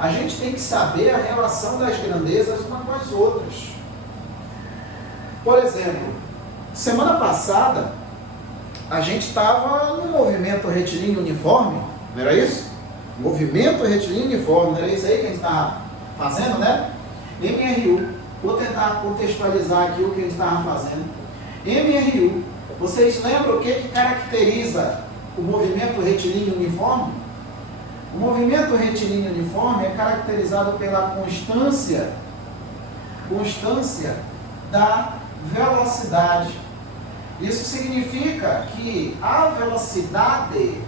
a gente tem que saber a relação das grandezas umas com as outras. Por exemplo, semana passada, a gente estava no movimento retilíneo uniforme, não era isso? Movimento retilíneo uniforme, não era isso aí que a gente estava fazendo, né? MRU, vou tentar contextualizar aqui o que a gente estava fazendo. MRU, vocês lembram o que caracteriza o movimento retilíneo uniforme? O movimento retilíneo uniforme é caracterizado pela constância da velocidade. Isso significa que a velocidade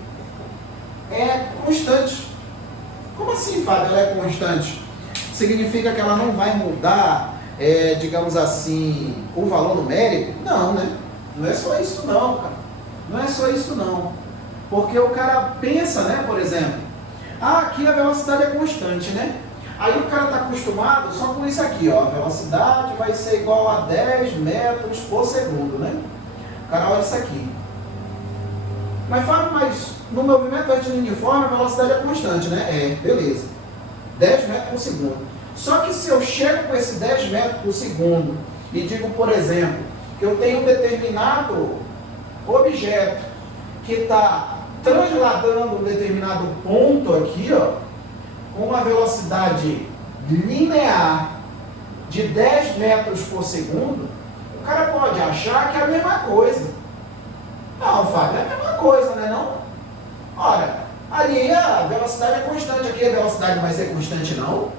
é constante. Como assim, Fábio, ela é constante? Significa que ela não vai mudar, digamos assim, o valor numérico? Não, né? Não é só isso não, cara. Não é só isso não. Porque o cara pensa, né, por exemplo, aqui a velocidade é constante, né? Aí o cara está acostumado só com isso aqui, ó, a velocidade vai ser igual a 10 metros por segundo, né? O cara olha isso aqui. Mas no movimento retilíneo uniforme a velocidade é constante, né? Beleza. 10 metros por segundo. Só que se eu chego com esse 10 metros por segundo e digo, por exemplo, que eu tenho um determinado objeto que está transladando um determinado ponto aqui, ó, com uma velocidade linear de 10 metros por segundo, o cara pode achar que é a mesma coisa. Não, Fábio, é a mesma coisa, né não? Ora, ali a velocidade é constante, aqui a velocidade não vai ser constante não.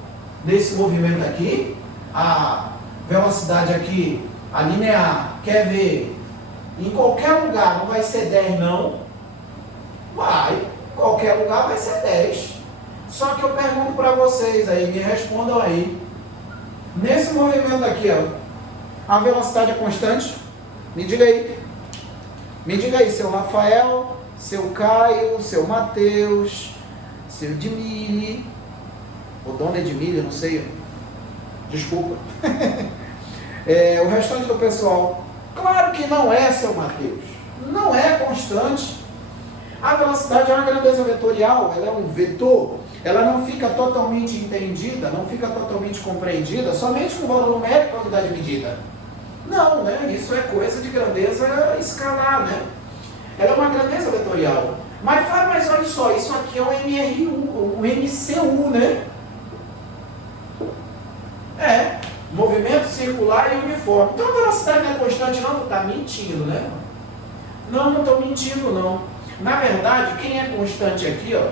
Nesse movimento aqui, a velocidade aqui, a linear, quer ver, em qualquer lugar não vai ser 10 não. Vai, em qualquer lugar vai ser 10. Só que eu pergunto para vocês aí, me respondam aí. Nesse movimento aqui, ó, a velocidade é constante? Me diga aí. Me diga aí, seu Rafael, seu Caio, seu Matheus, seu Edmile, ou Dona Edmile, eu não sei. Desculpa. O restante do pessoal. Claro que não é, seu Matheus. Não é constante. A velocidade é uma grandeza vetorial, ela é um vetor. Ela não fica totalmente entendida, não fica totalmente compreendida somente com o valor numérico da unidade medida. Não, né? Isso é coisa de grandeza escalar, né? Ela é uma grandeza vetorial. Mas olha só, isso aqui é o MRU, o MCU, né? Movimento circular e uniforme. Então a velocidade não é constante não, tu tá mentindo, né? Não estou mentindo não. Na verdade, quem é constante aqui, ó,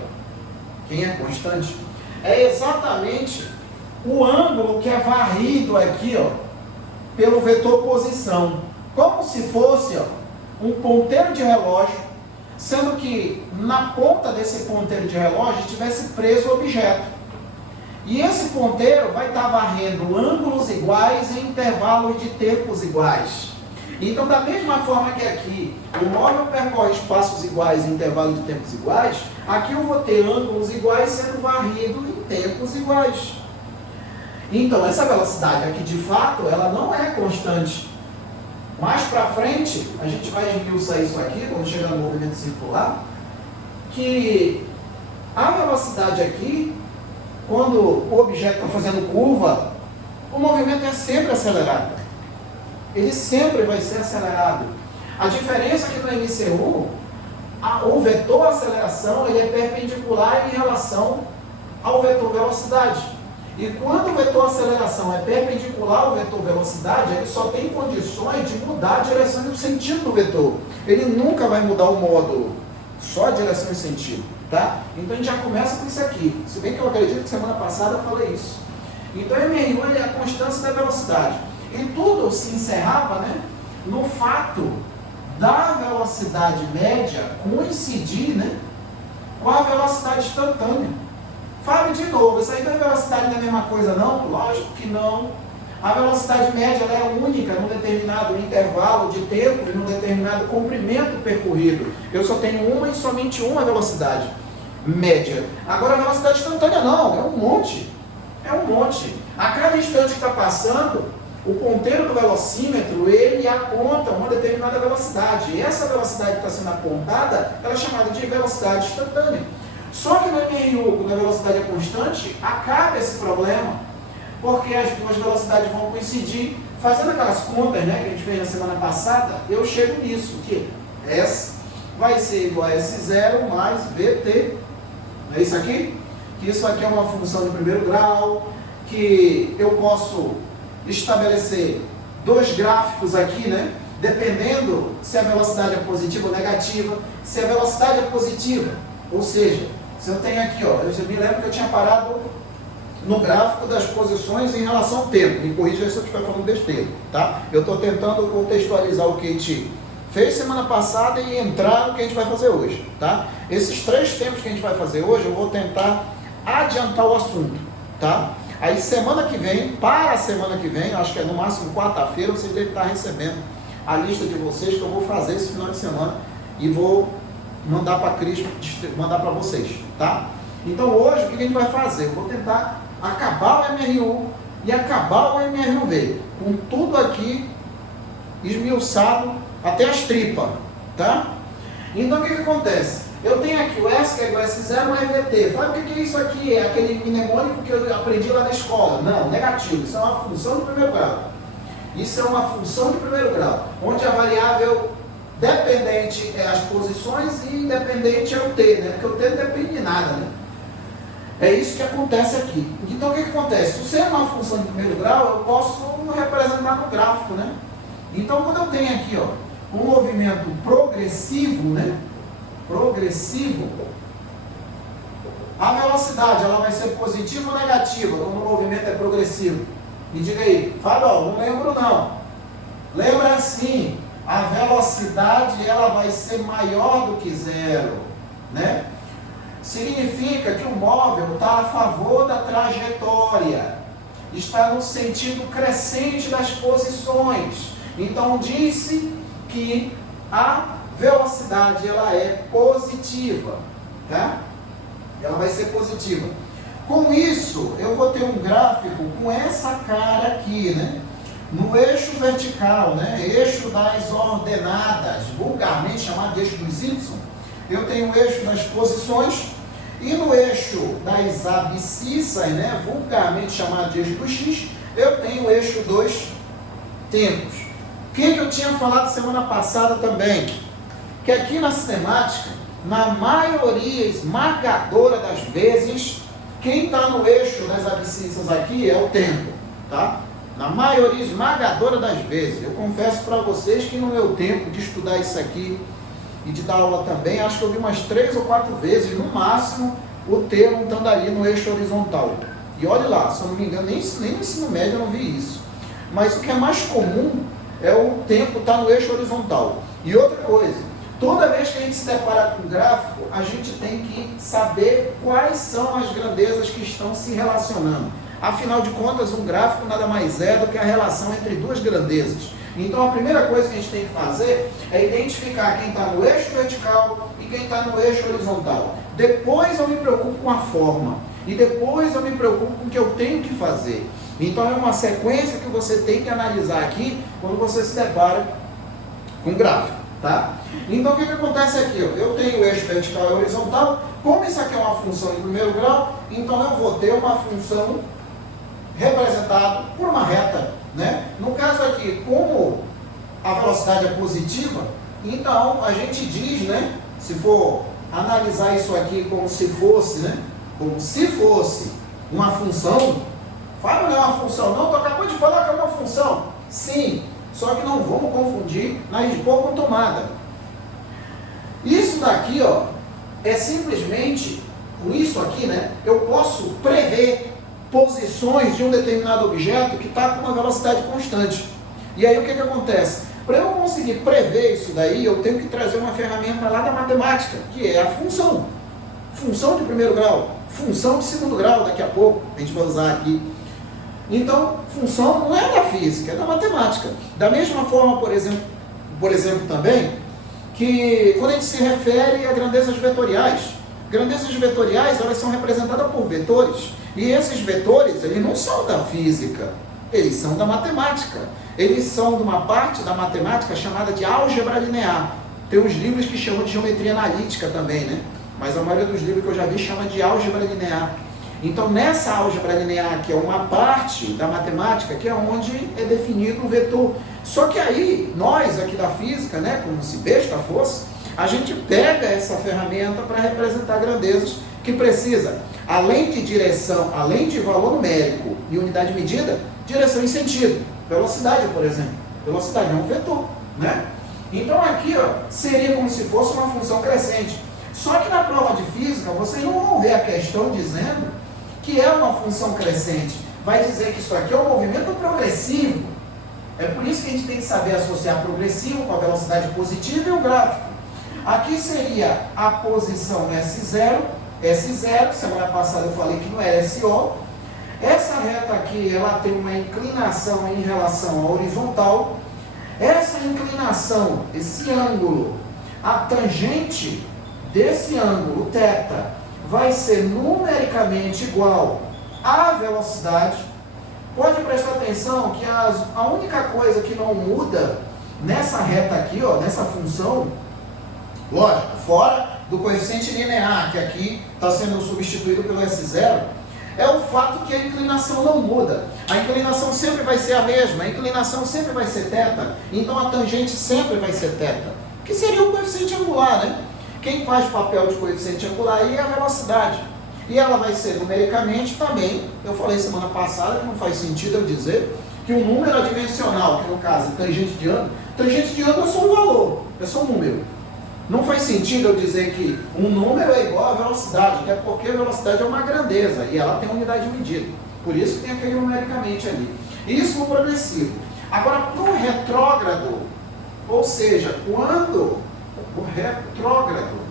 quem é constante, é exatamente o ângulo que é varrido aqui, ó, pelo vetor posição. Como se fosse, ó, um ponteiro de relógio, sendo que na ponta desse ponteiro de relógio tivesse preso o objeto. E esse ponteiro vai estar varrendo ângulos iguais em intervalos de tempos iguais. Então, da mesma forma que aqui o móvel percorre espaços iguais em intervalos de tempos iguais, aqui eu vou ter ângulos iguais sendo varridos em tempos iguais. Então, essa velocidade aqui, de fato, ela não é constante. Mais para frente, a gente vai esmiuçar isso aqui, quando chegar no movimento circular, que a velocidade aqui, quando o objeto está fazendo curva, o movimento é sempre acelerado. Ele sempre vai ser acelerado. A diferença é que no MCU, o vetor aceleração ele é perpendicular em relação ao vetor velocidade. E quando o vetor aceleração é perpendicular ao vetor velocidade, ele só tem condições de mudar a direção e o sentido do vetor. Ele nunca vai mudar o módulo, só a direção e sentido. Tá? Então a gente já começa com isso aqui. Se bem que eu acredito que semana passada eu falei isso. Então o MRU ele é a constância da velocidade. E tudo se encerrava, né, no fato da velocidade média coincidir, né, com a velocidade instantânea. Fale de novo, isso aí da velocidade não é a mesma coisa não? Lógico que não. A velocidade média ela é única num determinado intervalo de tempo e num determinado comprimento percorrido. Eu só tenho uma e somente uma velocidade média. Agora a velocidade instantânea não, é um monte. É um monte. A cada instante que está passando, o ponteiro do velocímetro, ele aponta uma determinada velocidade. E essa velocidade que está sendo apontada, ela é chamada de velocidade instantânea. Só que no MRU, quando a velocidade é constante, acaba esse problema, porque as duas velocidades vão coincidir. Fazendo aquelas contas, né, que a gente fez na semana passada, eu chego nisso, que S vai ser igual a S0 mais VT. Não é isso aqui? Que isso aqui é uma função de primeiro grau, que eu posso estabelecer dois gráficos aqui, né? Dependendo se a velocidade é positiva ou negativa. Se a velocidade é positiva, ou seja, se eu tenho aqui, ó, eu me lembro que eu tinha parado no gráfico das posições em relação ao tempo. Me corrija se eu estiver falando besteira, tá? Eu estou tentando contextualizar o que a gente fez semana passada e entrar no que a gente vai fazer hoje, tá? Esses 3 tempos que a gente vai fazer hoje, eu vou tentar adiantar o assunto, tá? Aí semana que vem, para a semana que vem, acho que é no máximo quarta-feira, vocês devem estar recebendo a lista de vocês que eu vou fazer esse final de semana e vou mandar para a Cris, mandar para vocês, tá? Então hoje o que a gente vai fazer? Eu vou tentar acabar o MRU e acabar o MRUV, com tudo aqui esmiuçado até as tripas, tá? Então o que acontece? Eu tenho aqui o S, que é igual a S0 mais VT. Sabe o que é isso aqui? É aquele mnemônico que eu aprendi lá na escola. Não, negativo. Isso é uma função de primeiro grau. Isso é uma função de primeiro grau, onde a variável dependente é as posições e independente é o T, né? Porque o T não depende de nada, né? É isso que acontece aqui. Então o que acontece? Se sendo uma função de primeiro grau, eu posso representar no gráfico, né? Então quando eu tenho aqui, ó, um movimento progressivo, né? Progressivo, a velocidade ela vai ser positiva ou negativa quando o movimento é progressivo? Me diga aí. Fábio, não lembro não. Lembra assim, a velocidade ela vai ser maior do que zero, né? Significa que o móvel está a favor da trajetória, está no sentido crescente das posições. Então disse que a velocidade ela é positiva, tá? Ela vai ser positiva. Com isso, eu vou ter um gráfico com essa cara aqui, né? No eixo vertical, né? Eixo das ordenadas, vulgarmente chamado de eixo dos Y. Eu tenho o eixo das posições e no eixo das abscissas, né? Vulgarmente chamado de eixo do X, eu tenho o eixo dos tempos. O que eu tinha falado semana passada também? Que aqui na cinemática, na maioria esmagadora das vezes, quem está no eixo das abscissas aqui é o tempo, tá? Na maioria esmagadora das vezes. Eu confesso para vocês que no meu tempo de estudar isso aqui e de dar aula também, acho que eu vi umas 3 ou 4 vezes, no máximo, o termo estando ali no eixo horizontal. E olhe lá, se eu não me engano, nem no ensino médio eu não vi isso. Mas o que é mais comum é o tempo estar no eixo horizontal. E outra coisa, toda vez que a gente se depara com um gráfico, a gente tem que saber quais são as grandezas que estão se relacionando. Afinal de contas, um gráfico nada mais é do que a relação entre duas grandezas. Então, a primeira coisa que a gente tem que fazer é identificar quem está no eixo vertical e quem está no eixo horizontal. Depois eu me preocupo com a forma. E depois eu me preocupo com o que eu tenho que fazer. Então, é uma sequência que você tem que analisar aqui quando você se depara com o gráfico, tá? Então, o que acontece aqui? Eu tenho o eixo vertical e horizontal. Como isso aqui é uma função de primeiro grau, então eu vou ter uma função representada por uma reta, né? No caso aqui, como a velocidade é positiva, então a gente diz, né? Se for analisar isso aqui como se fosse, né? Como se fosse uma função, fala não é uma função, não, tu acabou de falar que é uma função. Sim, só que não vamos confundir nariz de porco com tomada. Isso daqui, ó, é simplesmente, com isso aqui, né? Eu posso prever posições de um determinado objeto que está com uma velocidade constante. E aí o que acontece? Para eu conseguir prever isso daí, eu tenho que trazer uma ferramenta lá da matemática, que é a função. Função de primeiro grau, função de segundo grau, daqui a pouco a gente vai usar aqui. Então, função não é da física, é da matemática. Da mesma forma, por exemplo também, que quando a gente se refere a grandezas vetoriais, grandezas vetoriais, elas são representadas por vetores. E esses vetores, eles não são da física, eles são da matemática. Eles são de uma parte da matemática chamada de álgebra linear. Tem uns livros que chamam de geometria analítica também, né? mas a maioria dos livros que eu já vi chama de álgebra linear. Então, nessa álgebra linear, que é uma parte da matemática, que é onde é definido o vetor. Só que aí, nós aqui da física, né, como se besta fosse, a gente pega essa ferramenta para representar grandezas que precisa, além de direção, além de valor numérico e unidade de medida, direção e sentido. Velocidade, por exemplo. Velocidade é um vetor, né? Então aqui, ó, seria como se fosse uma função crescente. Só que na prova de física, vocês não vão ver a questão dizendo que é uma função crescente. Vai dizer que isso aqui é um movimento progressivo. É por isso que a gente tem que saber associar progressivo com a velocidade positiva e o gráfico. Aqui seria a posição S0, semana passada eu falei que não era SO. Essa reta aqui, ela tem uma inclinação em relação à horizontal. Essa inclinação, esse ângulo, a tangente desse ângulo, θ, vai ser numericamente igual à velocidade. Pode prestar atenção que a única coisa que não muda nessa reta aqui, ó, nessa função, lógico, fora do coeficiente linear, que aqui está sendo substituído pelo S0, é o fato que a inclinação não muda. A inclinação sempre vai ser a mesma, a inclinação sempre vai ser θ, então a tangente sempre vai ser θ, que seria o coeficiente angular, né? Quem faz papel de coeficiente angular aí é a velocidade. E ela vai ser numericamente também, eu falei semana passada que não faz sentido eu dizer que um número adimensional, que no caso é tangente de ângulo é só um valor, é só um número. Não faz sentido eu dizer que um número é igual à velocidade, até porque a velocidade é uma grandeza e ela tem unidade de medida. Por isso que tem aquele numericamente ali. Isso no progressivo. Agora, para o retrógrado, ou seja, quando o retrógrado,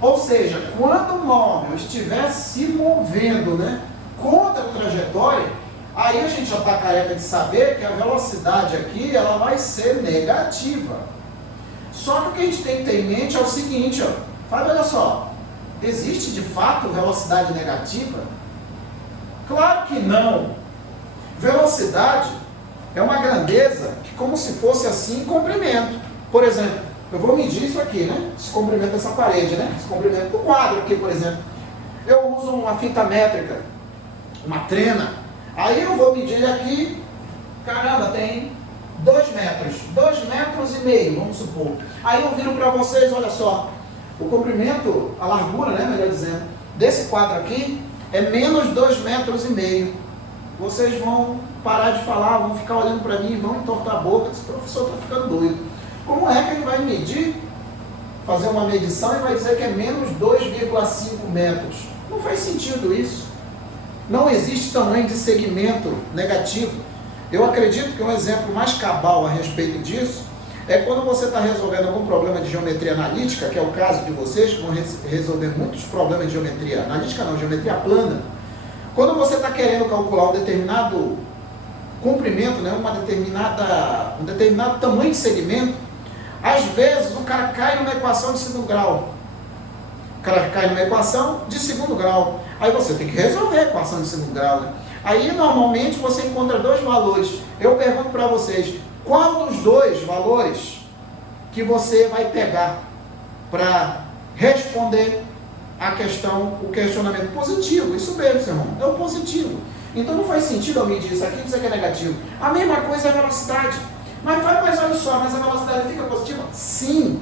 ou seja, quando o móvel estiver se movendo, né, contra a trajetória, aí a gente já está careca de saber que a velocidade aqui ela vai ser negativa. Só que o que a gente tem que ter em mente é o seguinte, ó, Fábio, olha só, existe de fato velocidade negativa? Claro que não. Velocidade é uma grandeza que como se fosse assim comprimento. Por exemplo, eu vou medir isso aqui, né? Esse comprimento dessa parede, né? Esse comprimento do quadro aqui, por exemplo. Eu uso uma fita métrica, uma trena. Aí eu vou medir aqui, caramba, tem 2 metros, 2,5 metros, vamos supor. Aí eu viro para vocês, olha só, o comprimento, a largura, né, melhor dizendo, desse quadro aqui é menos 2,5 metros. Vocês vão parar de falar, vão ficar olhando para mim, vão entortar a boca, esse professor está ficando doido. Como é que ele vai medir, fazer uma medição e vai dizer que é menos 2,5 metros? Não faz sentido isso. Não existe tamanho de segmento negativo. Eu acredito que um exemplo mais cabal a respeito disso é quando você está resolvendo algum problema de geometria analítica, que é o caso de vocês, que vão resolver muitos problemas de geometria analítica, não, geometria plana. Quando você está querendo calcular um determinado comprimento, né, um determinado tamanho de segmento, às vezes o cara cai numa equação de segundo grau. O cara cai numa equação de segundo grau. Aí você tem que resolver a equação de segundo grau, né? Aí normalmente você encontra 2 valores. Eu pergunto para vocês, qual dos 2 valores que você vai pegar para responder a questão, o questionamento positivo? Isso mesmo, seu irmão, é o positivo. Então não faz sentido eu medir isso aqui e dizer que é negativo. A mesma coisa é a velocidade. Mas olha só, mas a velocidade fica positiva? Sim.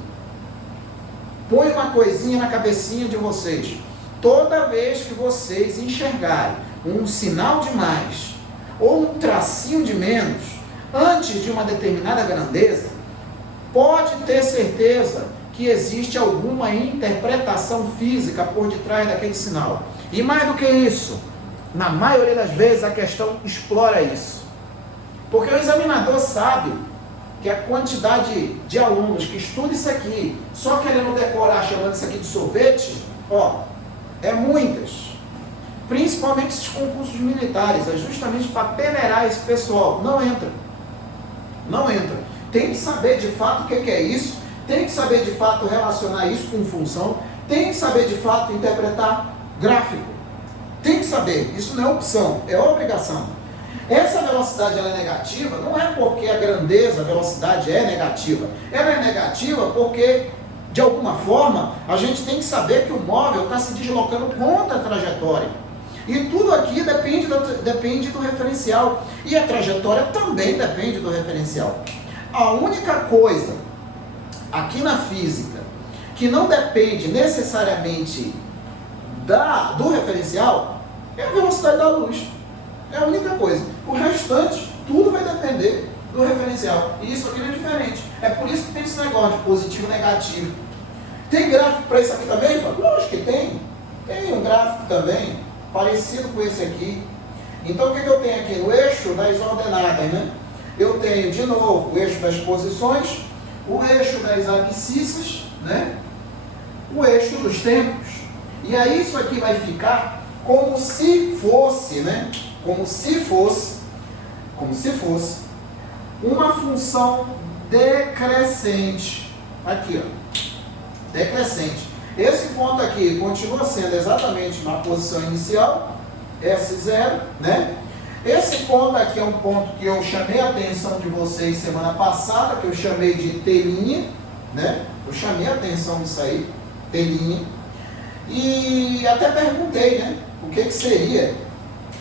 Põe uma coisinha na cabecinha de vocês. Toda vez que vocês enxergarem um sinal de mais ou um tracinho de menos antes de uma determinada grandeza, pode ter certeza que existe alguma interpretação física por detrás daquele sinal. E mais do que isso, na maioria das vezes a questão explora isso. Porque o examinador sabe que a quantidade de alunos que estudam isso aqui, só querendo decorar, chamando isso aqui de sorvete, ó, é muitas. Principalmente esses concursos militares, é justamente para peneirar esse pessoal. Não entra. Não entra. Tem que saber de fato o que é isso, tem que saber de fato relacionar isso com função, tem que saber de fato interpretar gráfico. Tem que saber, isso não é opção, é obrigação. Essa velocidade ela é negativa, não é porque a grandeza, a velocidade é negativa. Ela é negativa porque de alguma forma, a gente tem que saber que o móvel está se deslocando contra a trajetória. E tudo aqui depende do referencial. E a trajetória também depende do referencial. A única coisa aqui na física que não depende necessariamente do referencial é a velocidade da luz. É a única coisa. O restante, tudo vai depender do referencial. E isso aqui é diferente. É por isso que tem esse negócio de positivo e negativo. Tem gráfico para isso aqui também? Lógico que tem. Tem um gráfico também, parecido com esse aqui. Então o que eu tenho aqui? No eixo das ordenadas, né? Eu tenho, de novo, o eixo das posições, o eixo das abscissas, né? O eixo dos tempos. E aí isso aqui vai ficar como se fosse, né? Como se fosse uma função decrescente. Aqui, ó. Decrescente. Esse ponto aqui continua sendo exatamente na posição inicial, S0, né? Esse ponto aqui é um ponto que eu chamei a atenção de vocês semana passada, que eu chamei de T', né? Eu chamei a atenção disso aí, T'. E até perguntei, né? O que seria?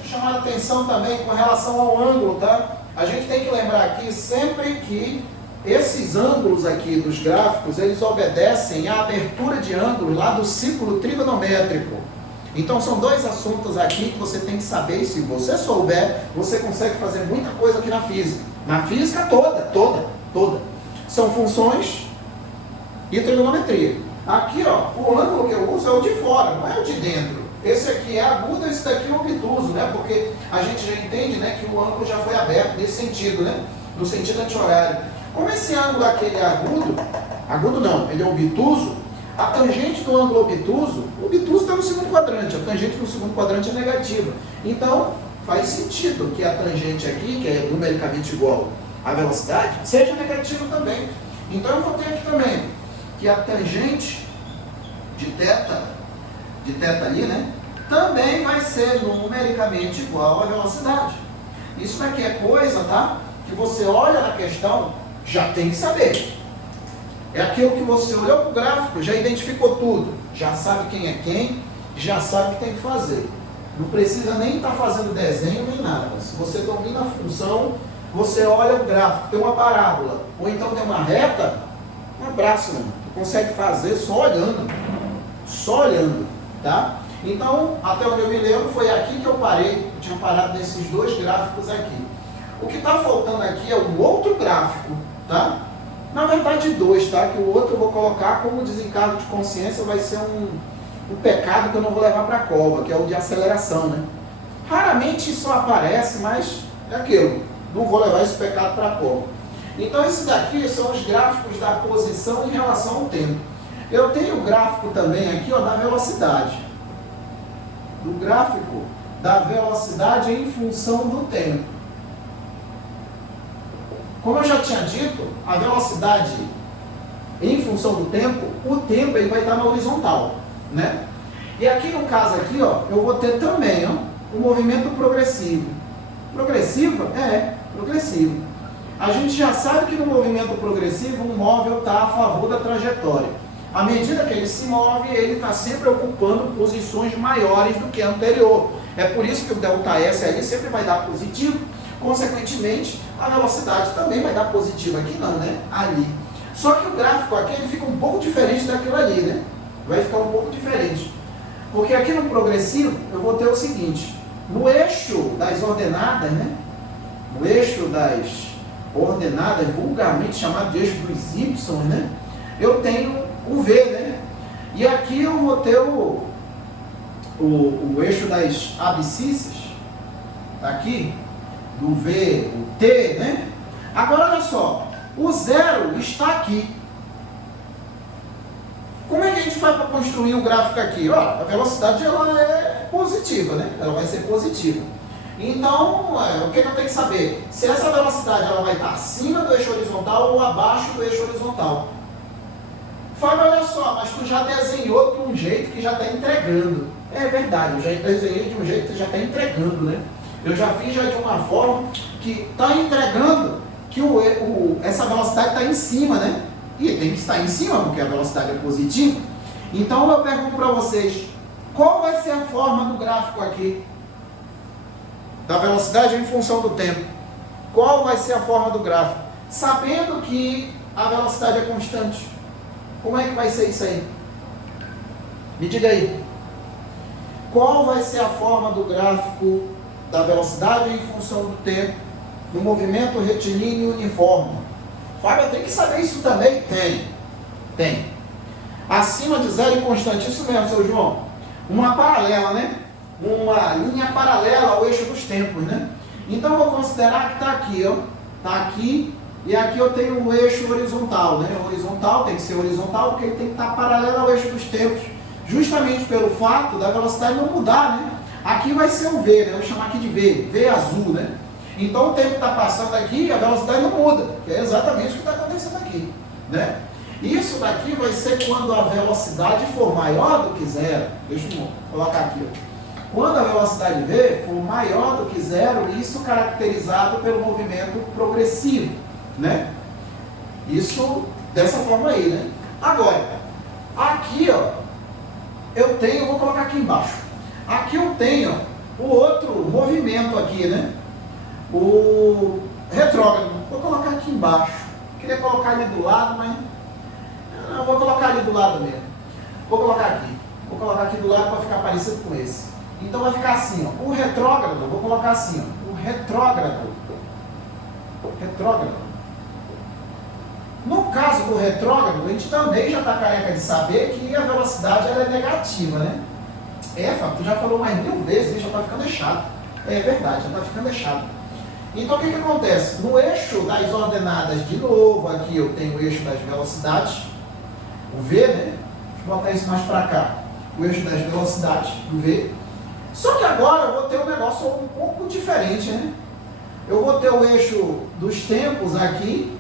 Chamar a atenção também com relação ao ângulo, tá? A gente tem que lembrar aqui sempre que esses ângulos aqui dos gráficos, eles obedecem à abertura de ângulos lá do círculo trigonométrico. Então são dois assuntos aqui que você tem que saber, e se você souber, você consegue fazer muita coisa aqui na física. Na física toda. São funções e trigonometria. Aqui, ó, o ângulo que eu uso é o de fora, não é o de dentro. Esse aqui é agudo, esse daqui é obtuso, né? Porque a gente já entende, né, que o ângulo já foi aberto nesse sentido, né? No sentido anti-horário. Como esse ângulo aqui é agudo não, ele é obtuso, a tangente do ângulo obtuso está no segundo quadrante, a tangente no segundo quadrante é negativa. Então, faz sentido que a tangente aqui, que é numericamente igual à velocidade, seja negativa também. Então, eu vou ter aqui também que a tangente de θ ali, né, também vai ser numericamente igual à velocidade. Isso daqui é coisa, tá, que você olha na questão, já tem que saber. É aquilo que você olhou para o gráfico, já identificou tudo, já sabe quem é quem, já sabe o que tem que fazer. Não precisa nem estar fazendo desenho nem nada. Se você domina a função, você olha o gráfico, tem uma parábola, ou então tem uma reta, um abraço, mano. Você consegue fazer só olhando, tá? Então, até onde eu me lembro, foi aqui que eu parei, eu tinha parado nesses dois gráficos aqui. O que está faltando aqui é um outro gráfico, tá? Na verdade, dois, tá? Que o outro eu vou colocar como desencargo de consciência, vai ser um pecado que eu não vou levar para a cova, que é o de aceleração, né? Raramente isso aparece, mas é aquilo. Não vou levar esse pecado para a cova. Então, esses daqui são os gráficos da posição em relação ao tempo. Eu tenho o gráfico também aqui, ó, da velocidade. Do gráfico da velocidade em função do tempo. Como eu já tinha dito, a velocidade em função do tempo, o tempo ele vai estar na horizontal, né? E aqui no caso aqui, ó, eu vou ter também, ó, o movimento progressivo. Progressivo? É, progressivo. A gente já sabe que no movimento progressivo o móvel está a favor da trajetória. À medida que ele se move, ele está sempre ocupando posições maiores do que a anterior. É por isso que o ΔS ali sempre vai dar positivo. Consequentemente, a velocidade também vai dar positivo. Aqui não, né? Ali. Só que o gráfico aqui ele fica um pouco diferente daquilo ali, né? Vai ficar um pouco diferente. Porque aqui no progressivo, eu vou ter o seguinte. No eixo das ordenadas, né? No eixo das ordenadas, vulgarmente chamado de eixo dos Y, né? Eu tenho o V, né? E aqui eu vou ter o eixo das abscissas. Tá aqui. Do V, o T, né? Agora, olha só. O zero está aqui. Como é que a gente faz para construir o gráfico aqui? Ó, a velocidade ela é positiva, né? Ela vai ser positiva. Então, o que eu tenho que saber? Se essa velocidade ela vai estar acima do eixo horizontal ou abaixo do eixo horizontal. Fábio, olha só, mas tu já desenhou de um jeito que já está entregando. É verdade, eu já desenhei de um jeito que já está entregando, né? Eu já fiz já de uma forma que está entregando que essa velocidade está em cima, né? E tem que estar em cima, porque a velocidade é positiva. Então eu pergunto para vocês, qual vai ser a forma do gráfico aqui? Da velocidade em função do tempo. Qual vai ser a forma do gráfico? Sabendo que a velocidade é constante. Como é que vai ser isso aí? Me diga aí. Qual vai ser a forma do gráfico da velocidade em função do tempo no movimento retilíneo uniforme? Fábio, eu tenho que saber isso também? Tem. Acima de zero e constante. Isso mesmo, seu João. Uma paralela, né? Uma linha paralela ao eixo dos tempos, né? Então, eu vou considerar que está aqui, ó. Está aqui. E aqui eu tenho um eixo horizontal, né? Horizontal, tem que ser horizontal, porque ele tem que estar paralelo ao eixo dos tempos. Justamente pelo fato da velocidade não mudar, né? Aqui vai ser o V, né? Eu vou chamar aqui de V azul, né? Então o tempo está passando aqui e a velocidade não muda, que é exatamente o que está acontecendo aqui, né? Isso daqui vai ser quando a velocidade for maior do que zero. Deixa eu colocar aqui, ó. Quando a velocidade V for maior do que zero, isso caracterizado pelo movimento progressivo, né? Isso dessa forma aí, né? Agora, aqui, ó, eu vou colocar aqui embaixo. Aqui eu tenho o outro movimento aqui, né? O retrógrado. Vou colocar aqui embaixo. Queria colocar ele do lado, mas não, vou colocar ele do lado mesmo. Vou colocar aqui do lado para ficar parecido com esse. Então vai ficar assim, ó. O retrógrado, vou colocar assim, ó. O retrógrado. No caso do retrógrado, a gente também já está careca de saber que a velocidade ela é negativa, né? Fábio, tu já falou mais 1000 vezes, já está ficando chato. É verdade, já está ficando chato. Então o que acontece? No eixo das ordenadas, de novo, aqui eu tenho o eixo das velocidades, o V, né? Deixa eu botar isso mais para cá. O eixo das velocidades, o V. Só que agora eu vou ter um negócio um pouco diferente, né? Eu vou ter o eixo dos tempos aqui,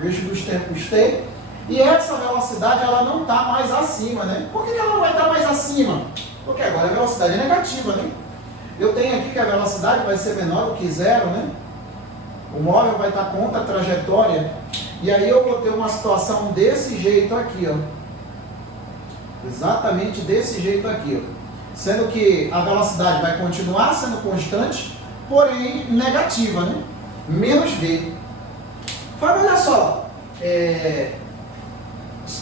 o eixo dos tempos T, e essa velocidade ela não está mais acima, né? Por que ela não vai estar mais acima? Porque agora a velocidade é negativa, né? Eu tenho aqui que a velocidade vai ser menor do que zero, né? O móvel vai estar contra a trajetória, e aí eu vou ter uma situação desse jeito aqui, ó. Exatamente desse jeito aqui, ó. Sendo que a velocidade vai continuar sendo constante, porém negativa, né? Menos V. Fábio, olha só,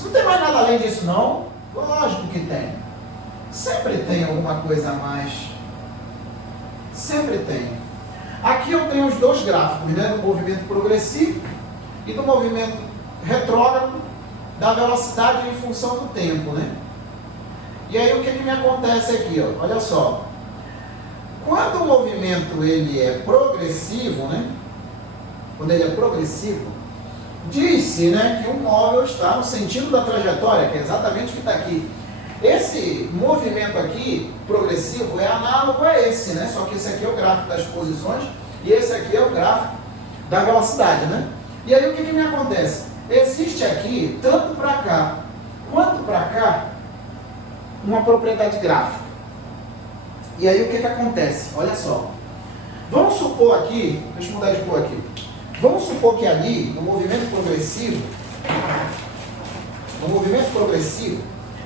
não tem mais nada além disso, não? Lógico que tem. Sempre tem alguma coisa a mais. Sempre tem. Aqui eu tenho os dois gráficos, né? Do movimento progressivo e do movimento retrógrado da velocidade em função do tempo, né? E aí o que me acontece aqui, ó? Olha só. Quando o movimento ele é progressivo, né? Quando ele é progressivo, diz-se, né, que o móvel está no sentido da trajetória, que é exatamente o que está aqui. Esse movimento aqui, progressivo, é análogo a esse, né? Só que esse aqui é o gráfico das posições e esse aqui é o gráfico da velocidade, né? E aí o que me acontece? Existe aqui, tanto para cá quanto para cá, uma propriedade gráfica. E aí o que acontece? Olha só. Vamos supor aqui, deixa eu mudar de cor aqui. Vamos supor que ali, no movimento progressivo,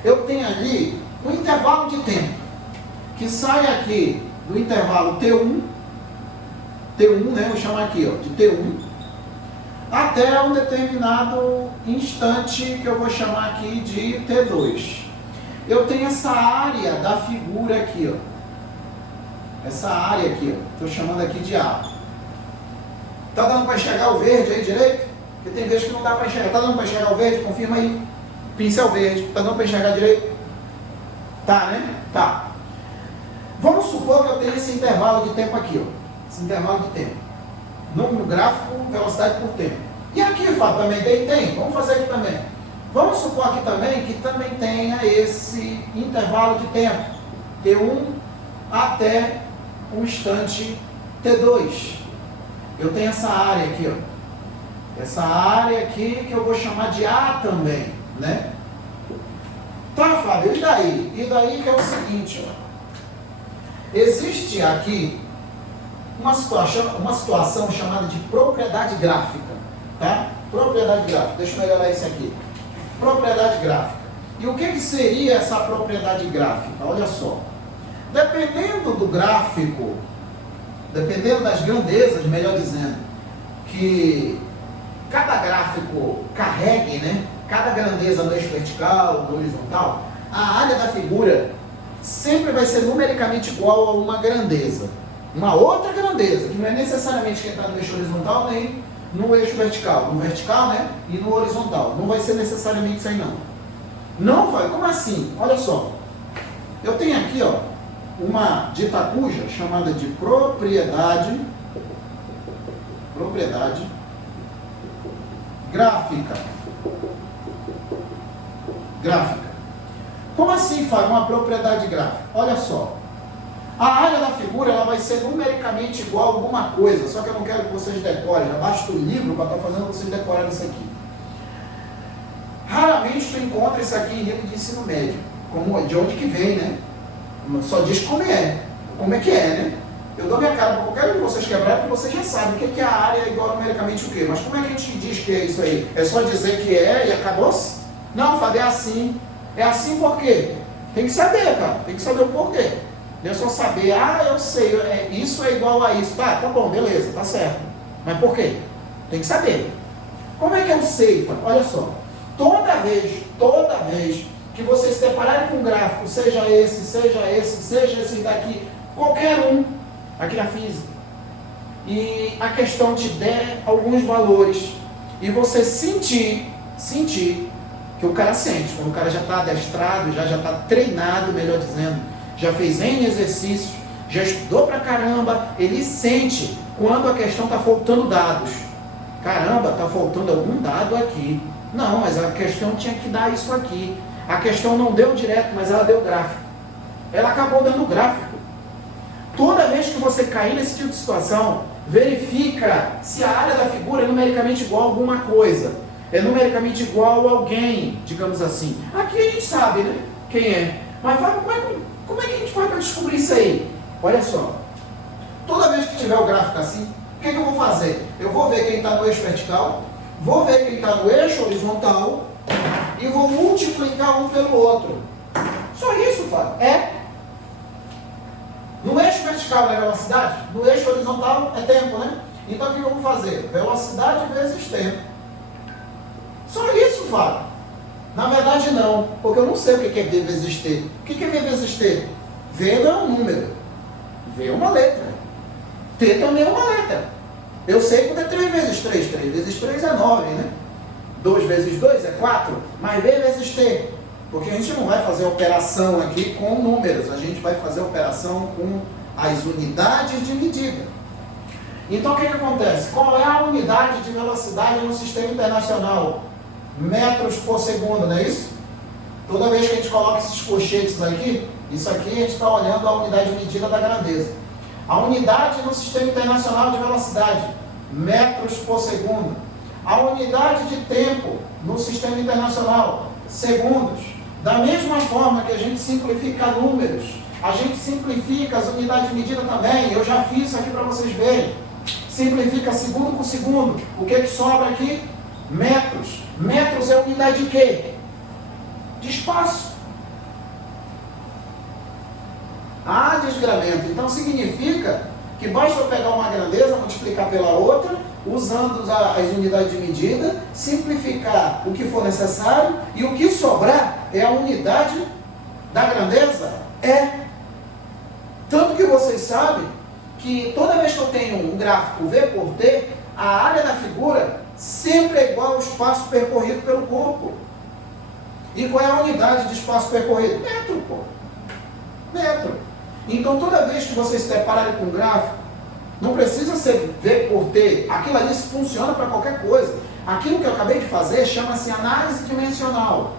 eu tenho ali um intervalo de tempo, que sai aqui do intervalo T1, né, vou chamar aqui, ó, de T1, até um determinado instante, que eu vou chamar aqui de T2. Eu tenho essa área da figura aqui, ó. Essa área aqui, ó, estou chamando aqui de A. Tá dando para enxergar o verde aí direito? Porque tem vezes que não dá para enxergar. Tá dando para enxergar o verde? Confirma aí. Pincel verde. Tá dando para enxergar direito? Tá, né? Tá. Vamos supor que eu tenho esse intervalo de tempo aqui, ó. Esse intervalo de tempo. No gráfico, velocidade por tempo. E aqui, Fábio, também tem? Vamos fazer aqui também. Vamos supor aqui também que também tenha esse intervalo de tempo. T1 até um instante T2. Eu tenho essa área aqui, ó. Essa área aqui que eu vou chamar de A também, né? Tá, Fábio, e daí? E daí que é o seguinte, ó. Existe aqui uma situação chamada de propriedade gráfica, tá? Propriedade gráfica. Deixa eu melhorar isso aqui. Propriedade gráfica. E o que seria essa propriedade gráfica? Olha só. Dependendo do gráfico, dependendo das grandezas, melhor dizendo, que cada gráfico carregue, né? Cada grandeza no eixo vertical, no horizontal, a área da figura sempre vai ser numericamente igual a uma grandeza. Uma outra grandeza, que não é necessariamente que está no eixo horizontal nem no eixo vertical. No vertical, né? E no horizontal. Não vai ser necessariamente isso aí, não. Não vai. Como assim? Olha só. Eu tenho aqui, ó, uma dita cuja chamada de propriedade gráfica. Como assim, Fábio, uma propriedade gráfica? Olha só. A área da figura ela vai ser numericamente igual a alguma coisa, só que eu não quero que vocês decorem, já basta o livro para estar fazendo vocês decorarem isso aqui. Raramente tu encontra isso aqui em livro de ensino médio, como de onde que vem, né? Só diz como é que é, né? Eu dou minha cara para qualquer um de vocês quebrar, porque vocês já sabem o que é a área igual numericamente o quê. Mas como é que a gente diz que é isso aí? É só dizer que é e acabou-se? Não, Fábio, é assim. É assim por quê? Tem que saber, cara. Tem que saber o porquê. Não é só saber, eu sei, isso é igual a isso. Tá bom, beleza, tá certo. Mas por quê? Tem que saber. Como é que eu sei, Fábio? Olha só. Toda vez que vocês se depararem com um gráfico, seja esse daqui, qualquer um, aqui na física, e a questão te der alguns valores, e você sentir que o cara sente, quando o cara já está adestrado, já está treinado, melhor dizendo, já fez N exercícios, já estudou pra caramba, ele sente quando a questão está faltando dados. Caramba, está faltando algum dado aqui. Não, mas a questão tinha que dar isso aqui. A questão não deu direto, mas ela deu gráfico. Ela acabou dando gráfico. Toda vez que você cair nesse tipo de situação, verifica se a área da figura é numericamente igual a alguma coisa. É numericamente igual a alguém, digamos assim. Aqui a gente sabe, né? Quem é. Mas como é que a gente faz para descobrir isso aí? Olha só. Toda vez que tiver o gráfico assim, o que eu vou fazer? Eu vou ver quem está no eixo vertical, vou ver quem está no eixo horizontal e vou multiplicar um pelo outro. Só isso, Fábio. No eixo vertical é velocidade, no eixo horizontal é tempo, né? Então o que eu vou fazer? Velocidade vezes tempo. Só isso, Fábio. Na verdade não, porque eu não sei o que é V vezes T. O que é V vezes T? V não é um número. V é uma letra. T também é uma letra. Eu sei quando é 3 vezes 3. 3 vezes 3 é 9, né? 2 vezes 2 é 4. Mas V vezes T. Porque a gente não vai fazer operação aqui com números. A gente vai fazer operação com as unidades de medida. Então o que acontece? Qual é a unidade de velocidade no sistema internacional? Metros por segundo, não é isso? Toda vez que a gente coloca esses colchetes aqui, isso aqui a gente está olhando a unidade de medida da grandeza. A unidade no sistema internacional de velocidade, metros por segundo. A unidade de tempo no sistema internacional, segundos. Da mesma forma que a gente simplifica números, a gente simplifica as unidades de medida também. Eu já fiz isso aqui para vocês verem. Simplifica segundo por segundo. O que sobra aqui? Metros. Metros é unidade de quê? De espaço. Desgramento. Então significa que basta eu pegar uma grandeza, multiplicar pela outra, usando as unidades de medida, simplificar o que for necessário, e o que sobrar é a unidade da grandeza. Tanto que vocês sabem que toda vez que eu tenho um gráfico V por T, a área da figura sempre é igual ao espaço percorrido pelo corpo. E qual é a unidade de espaço percorrido? Metro, pô. Metro. Então toda vez que vocês se depararem com um gráfico, não precisa ser V por T. Aquilo ali funciona para qualquer coisa. Aquilo que eu acabei de fazer chama-se análise dimensional.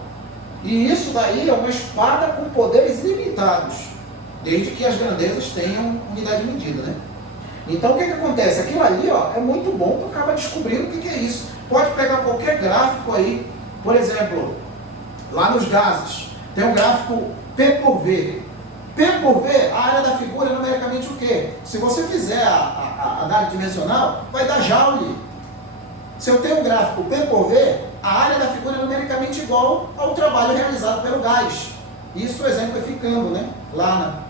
E isso daí é uma espada com poderes ilimitados, desde que as grandezas tenham unidade de medida, né? Então o que acontece? Aquilo ali é muito bom, tu acaba descobrindo o que é isso. Pode pegar qualquer gráfico aí, por exemplo, lá nos gases, tem um gráfico P por V. P por V, a área da figura é numericamente o quê? Se você fizer a análise dimensional, vai dar joule. Se eu tenho um gráfico P por V, a área da figura é numericamente igual ao trabalho realizado pelo gás. Isso exemplificando, né? Lá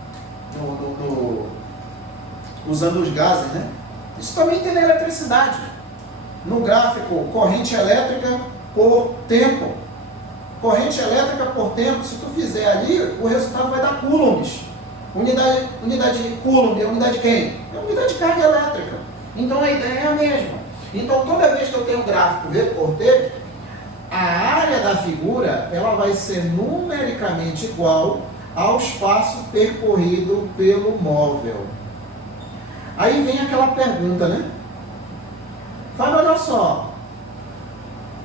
usando os gases, né? Isso também tem na eletricidade. No gráfico, corrente elétrica por tempo. Corrente elétrica por tempo, se tu fizer ali, o resultado vai dar coulombs. Unidade de coulomb é unidade de quem? É unidade de carga elétrica. Então a ideia é a mesma. Então toda vez que eu tenho um gráfico V por T, a área da figura ela vai ser numericamente igual ao espaço percorrido pelo móvel. Aí vem aquela pergunta, né? Fala, olha só.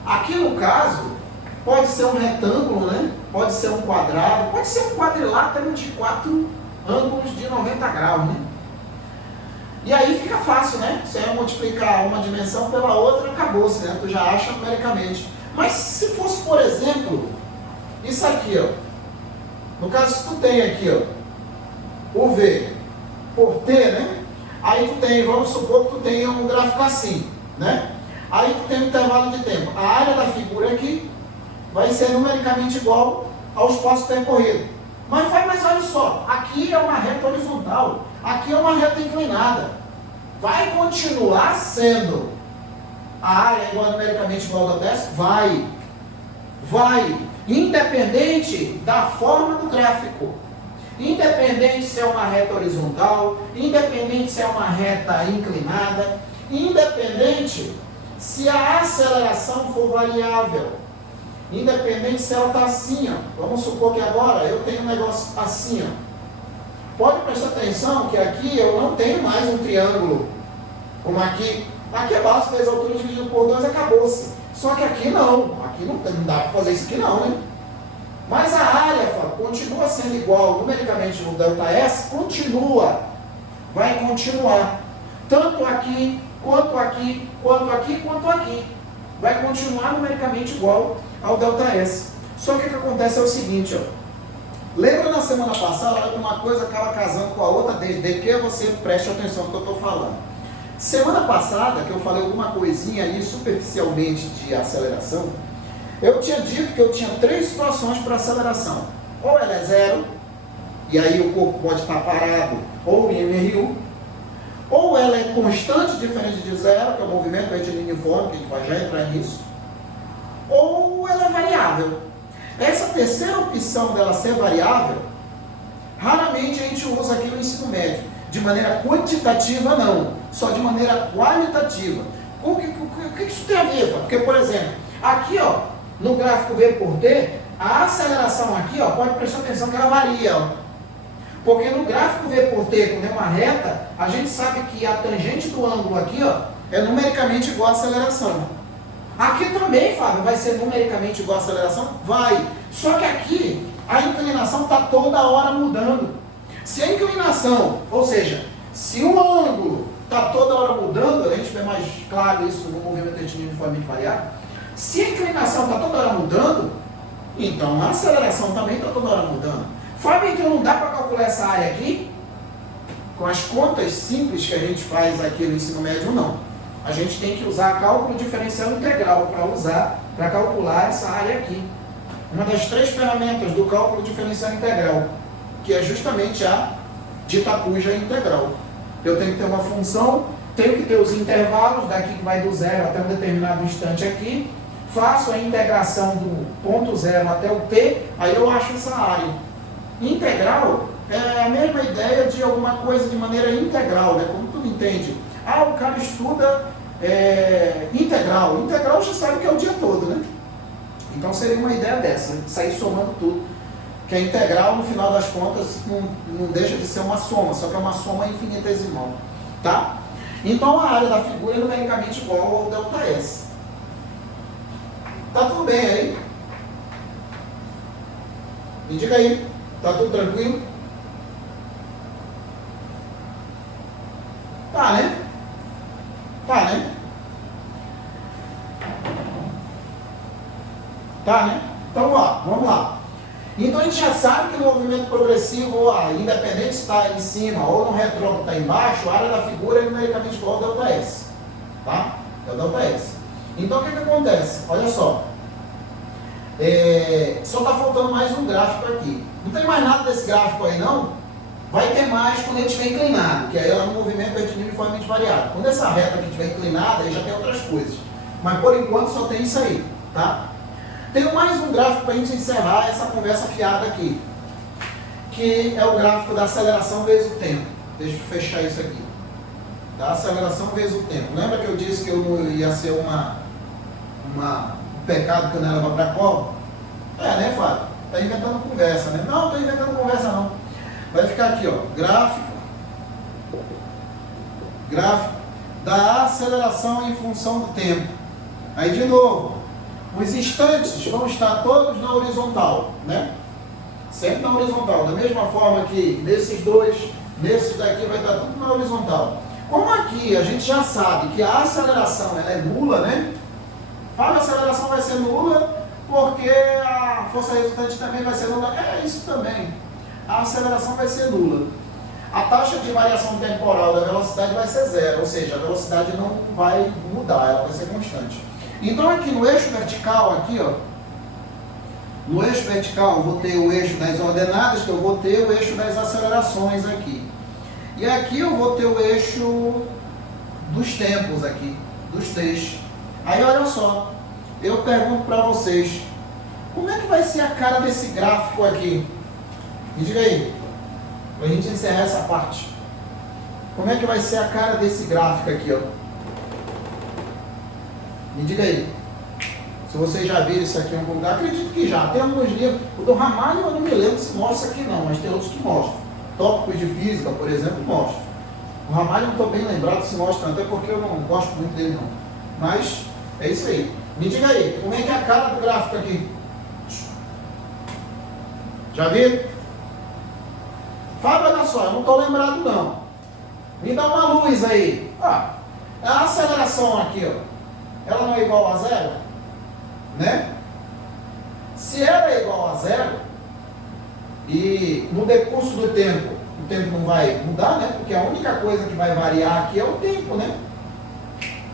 Aqui no caso, pode ser um retângulo, né? Pode ser um quadrado, pode ser um quadrilátero de 4 ângulos de 90 graus, né? E aí fica fácil, né? Você vai multiplicar uma dimensão pela outra, acabou-se, né? Tu já acha numericamente. Mas se fosse, por exemplo, isso aqui, ó. No caso, se tu tem aqui, ó, o V por T, né? Aí tu tem, vamos supor que tu tenha um gráfico assim, né? Aí tu tem um intervalo de tempo. A área da figura aqui vai ser numericamente igual ao espaço percorrido. Mas olha só, aqui é uma reta horizontal, aqui é uma reta inclinada. Vai continuar sendo a área igual numericamente igual ao da testa? Vai. Independente da forma do gráfico. Independente se é uma reta horizontal, independente se é uma reta inclinada, independente se a aceleração for variável. Independente se ela está assim, ó. Vamos supor que agora eu tenho um negócio assim, ó. Pode prestar atenção que aqui eu não tenho mais um triângulo, como aqui. Aqui é básico, 10 alturas dividido por 2, acabou-se. Só que aqui não dá para fazer isso aqui não, né? Mas a área continua sendo igual numericamente no ΔS, vai continuar. Tanto aqui, quanto aqui, quanto aqui, quanto aqui. Vai continuar numericamente igual ao ΔS. Só que o que acontece é o seguinte, ó. Lembra na semana passada, uma coisa acaba casando com a outra, desde que você preste atenção no que eu estou falando. Semana passada, que eu falei alguma coisinha ali superficialmente de aceleração, eu tinha dito que eu tinha 3 situações para aceleração. Ou ela é zero, e aí o corpo pode estar parado, ou em MRU. Ou ela é constante, diferente de zero, que é o movimento retilíneo uniforme, que a gente vai já entrar nisso. Ou ela é variável. Essa terceira opção dela ser variável, raramente a gente usa aqui no ensino médio. De maneira quantitativa, não. Só de maneira qualitativa. O que isso tem a ver? Porque, por exemplo, aqui, ó, no gráfico V por T, a aceleração aqui, ó, pode prestar atenção que ela varia, ó. Porque no gráfico V por T, quando é uma reta, a gente sabe que a tangente do ângulo aqui, ó, é numericamente igual à aceleração. Aqui também, Fábio, vai ser numericamente igual à aceleração? Vai. Só que aqui, a inclinação está toda hora mudando. Se a inclinação, ou seja, se o ângulo está toda hora mudando, a gente vê mais claro isso no movimento retilíneo uniformemente variável. Se a inclinação está toda hora mudando, então a aceleração também está toda hora mudando. Fábio, então não dá para calcular essa área aqui? Com as contas simples que a gente faz aqui no ensino médio, não. A gente tem que usar cálculo diferencial integral para calcular essa área aqui. Uma das 3 ferramentas do cálculo diferencial integral, que é justamente a dita cuja integral. Eu tenho que ter uma função, tenho que ter os intervalos, daqui que vai do zero até um determinado instante aqui, faço a integração do ponto zero até o t, aí eu acho essa área. Integral é a mesma ideia de alguma coisa de maneira integral, né? Como tu entende? Ah, o cara estuda integral. Integral já sabe que é o dia todo, né? Então seria uma ideia dessa, né? Sair somando tudo. Que a integral, no final das contas, não deixa de ser uma soma, só que é uma soma infinitesimal. Tá? Então a área da figura é numericamente igual ao ΔS. Tá tudo bem aí? Me diga aí, tá tudo tranquilo? Tá, né? Tá, né? Tá, né? Então, ó, vamos lá. Então a gente já sabe que no movimento progressivo, independente se está em cima ou no retrógrado está embaixo, a área da figura é numericamente igual ao ΔS. Tá? É o ΔS. Então o que acontece? Olha só. Só está faltando mais um gráfico aqui. Não tem mais nada desse gráfico aí não? Vai ter mais quando ele estiver inclinado, que aí ela no movimento retilíneo uniformemente variado. Quando essa reta aqui estiver inclinada, aí já tem outras coisas. Mas por enquanto só tem isso aí, tá? Tenho mais um gráfico para a gente encerrar essa conversa fiada aqui, que é o gráfico da aceleração vezes o tempo. Deixa eu fechar isso aqui. Da aceleração vezes o tempo. Lembra que eu disse que eu não ia ser um pecado que eu não ia levar para a cova? Né, Fábio? Está inventando conversa, né? Não, não estou inventando conversa, não. Vai ficar aqui, ó, gráfico da aceleração em função do tempo. Aí, de novo, os instantes vão estar todos na horizontal, né? Sempre na horizontal. Da mesma forma que nesses dois, nesses daqui vai estar tudo na horizontal. Como aqui a gente já sabe que a aceleração ela é nula, né? Fala, a aceleração vai ser nula porque a força resultante também vai ser nula. É isso também. A aceleração vai ser nula. A taxa de variação temporal da velocidade vai ser zero, ou seja, a velocidade não vai mudar, ela vai ser constante. Então aqui no eixo vertical, aqui ó, no eixo vertical eu vou ter o eixo das ordenadas, que eu vou ter o eixo das acelerações aqui. E aqui eu vou ter o eixo dos tempos aqui, dos T's. Aí olha só, eu pergunto para vocês, como é que vai ser a cara desse gráfico aqui? Me diga aí, para a gente encerrar essa parte. Como é que vai ser a cara desse gráfico aqui, ó? Me diga aí. Se vocês já viram isso aqui em algum lugar, acredito que já. Tem alguns livros. O do Ramalho eu não me lembro se mostra aqui não, mas tem outros que mostram. Tópicos de física, por exemplo, mostra. O Ramalho não estou bem lembrado se mostra, até porque eu não gosto muito dele não. Mas é isso aí. Me diga aí, como é que é a cara do gráfico aqui? Já viram? Fábio, olha só, eu não estou lembrado não. Me dá uma luz aí. A aceleração aqui, ó, ela não é igual a zero? Né? Se ela é igual a zero, e no decurso do tempo, o tempo não vai mudar, né? Porque a única coisa que vai variar aqui é o tempo, né?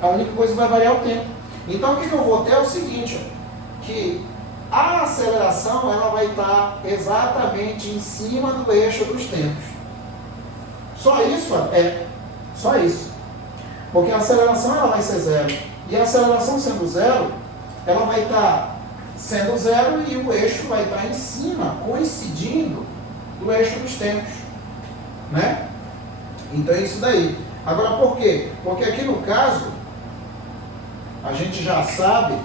A única coisa que vai variar é o tempo. Então o que eu vou ter é o seguinte, ó, que a aceleração ela vai estar exatamente em cima do eixo dos tempos. Só isso? Só isso. Porque a aceleração ela vai ser zero. E a aceleração sendo zero, ela vai estar sendo zero e o eixo vai estar em cima, coincidindo do eixo dos tempos. Né? Então é isso daí. Agora por quê? Porque aqui no caso, a gente já sabe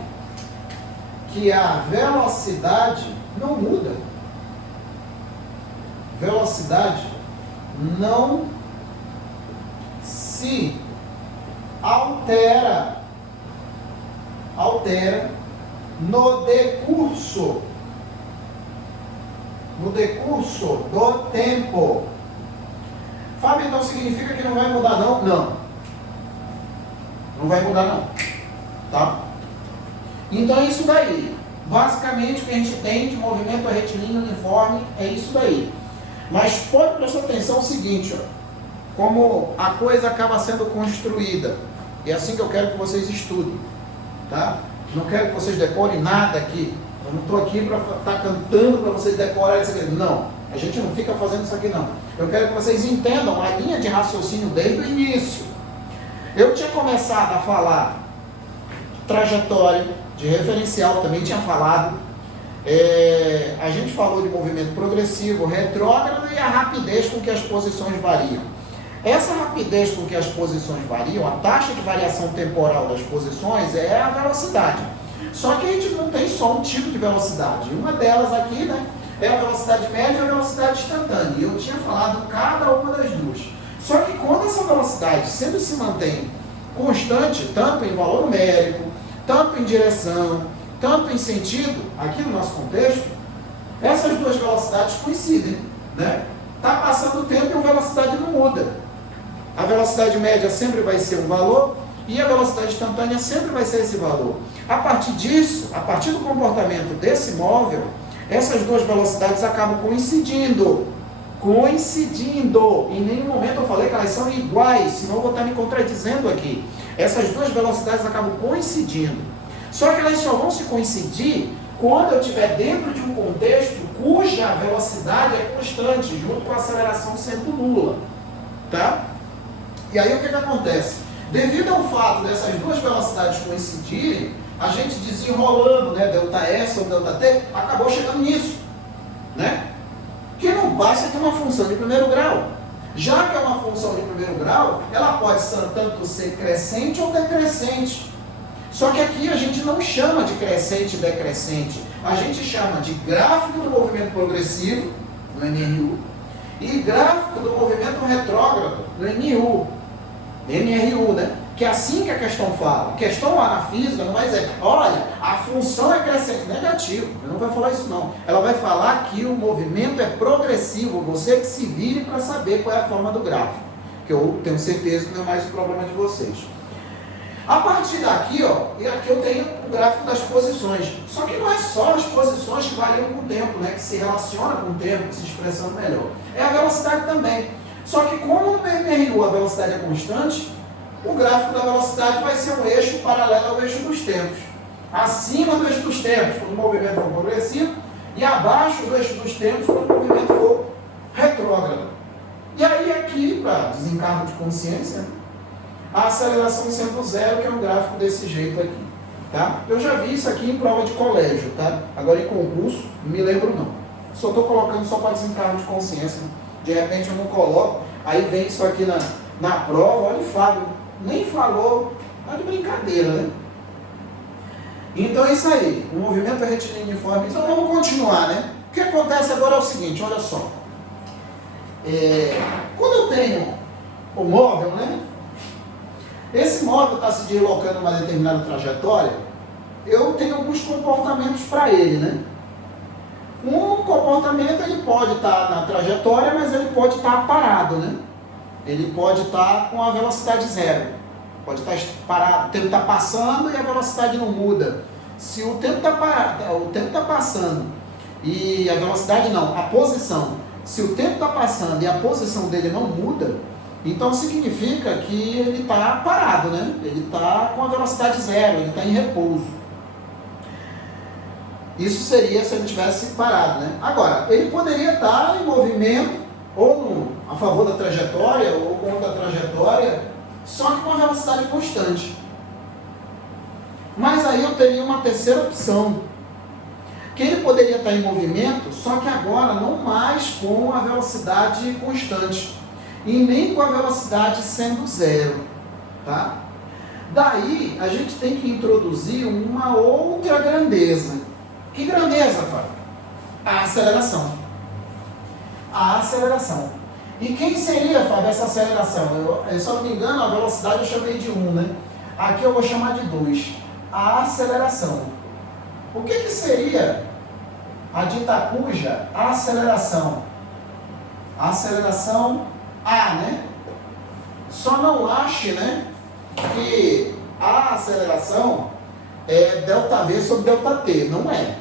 que a velocidade não muda. Velocidade não se altera no decurso do tempo. Fábio, então significa que não vai mudar não? Não. Não vai mudar não. Tá? Então é isso daí. Basicamente o que a gente tem de movimento retilíneo uniforme é isso daí. Mas pode prestar atenção o seguinte, ó, como a coisa acaba sendo construída. É assim que eu quero que vocês estudem. Tá? Não quero que vocês decorem nada aqui. Eu não estou aqui para estar cantando para vocês decorarem isso aqui. Não, a gente não fica fazendo isso aqui não. Eu quero que vocês entendam a linha de raciocínio desde o início. Eu tinha começado a falar trajetória, de referencial, também tinha falado. A gente falou de movimento progressivo, retrógrado e a rapidez com que as posições variam. Essa rapidez com que as posições variam, a taxa de variação temporal das posições é a velocidade. Só que a gente não tem só um tipo de velocidade. Uma delas aqui, né, é a velocidade média e a velocidade instantânea. E eu tinha falado cada uma das duas. Só que quando essa velocidade sempre se mantém constante, tanto em valor numérico, tanto em direção, tanto em sentido, aqui no nosso contexto, essas duas velocidades coincidem, né? Está passando o tempo e a velocidade não muda. A velocidade média sempre vai ser um valor e a velocidade instantânea sempre vai ser esse valor. A partir disso, a partir do comportamento desse móvel, essas duas velocidades acabam coincidindo. coincidindo. Em nenhum momento eu falei que elas são iguais, senão eu vou estar me contradizendo aqui. Essas duas velocidades acabam coincidindo. Só que elas só vão se coincidir quando eu estiver dentro de um contexto cuja velocidade é constante, junto com a aceleração sendo nula. Tá? E aí o que acontece? Devido ao fato dessas duas velocidades coincidirem, a gente desenrolando, né, ΔS ou ΔT, acabou chegando nisso. Né? Que não basta ter uma função de primeiro grau. Já que é uma função de primeiro grau, ela pode tanto ser crescente ou decrescente. Só que aqui a gente não chama de crescente e decrescente. A gente chama de gráfico do movimento progressivo, no NRU, e gráfico do movimento retrógrado, no NRU, né? Que é assim que a questão fala. A questão lá na física não vai dizer, olha, a função é crescente. Negativo, ela não vai falar isso não. Ela vai falar que o movimento é progressivo, você que se vire para saber qual é a forma do gráfico. Que eu tenho certeza que não é mais o problema de vocês. A partir daqui, ó, e aqui eu tenho o gráfico das posições. Só que não é só as posições que variam com o tempo, né? Que se relaciona com o tempo, se expressando melhor. É a velocidade também. Só que como no MRU a velocidade é constante, o gráfico da velocidade vai ser um eixo paralelo ao eixo dos tempos. Acima do eixo dos tempos, quando o movimento for progressivo, e abaixo do eixo dos tempos, quando o movimento for retrógrado. E aí aqui, para desencargo de consciência, a aceleração sendo zero, que é um gráfico desse jeito aqui. Tá? Eu já vi isso aqui em prova de colégio, tá? Agora em concurso, não me lembro não. Só estou colocando só para desencargo de consciência. Né? De repente eu não coloco, aí vem isso aqui na prova, olha o Fábio, nem falou, tá de brincadeira, né? Então é isso aí, o movimento é retilíneo uniforme. Então vamos continuar, né? O que acontece agora é o seguinte, olha só. Quando eu tenho o móvel, né? Esse móvel está se deslocando em uma determinada trajetória, eu tenho alguns comportamentos para ele, né? Um comportamento ele pode estar na trajetória, mas ele pode estar parado, né? Ele pode estar com a velocidade zero. Pode estar parado, o tempo está passando e a velocidade não muda. Se o tempo está parado, o tempo está passando e a velocidade não, a posição. Se o tempo está passando e a posição dele não muda, então significa que ele está parado, né? Ele está com a velocidade zero, ele está em repouso. Isso seria se ele tivesse parado, né? Agora, ele poderia estar em movimento, ou a favor da trajetória, ou contra a trajetória, só que com a velocidade constante. Mas aí eu teria uma terceira opção, que ele poderia estar em movimento, só que agora não mais com a velocidade constante, e nem com a velocidade sendo zero, tá? Daí, a gente tem que introduzir uma outra grandeza. Que grandeza, Fábio? A aceleração. A aceleração. E quem seria, Fábio, essa aceleração? Se eu não me engano, a velocidade eu chamei de 1, né? Aqui eu vou chamar de 2. A aceleração. O que seria a dita cuja aceleração? A aceleração A, né? Só não ache, né, que a aceleração é ΔV sobre ΔT. Não é.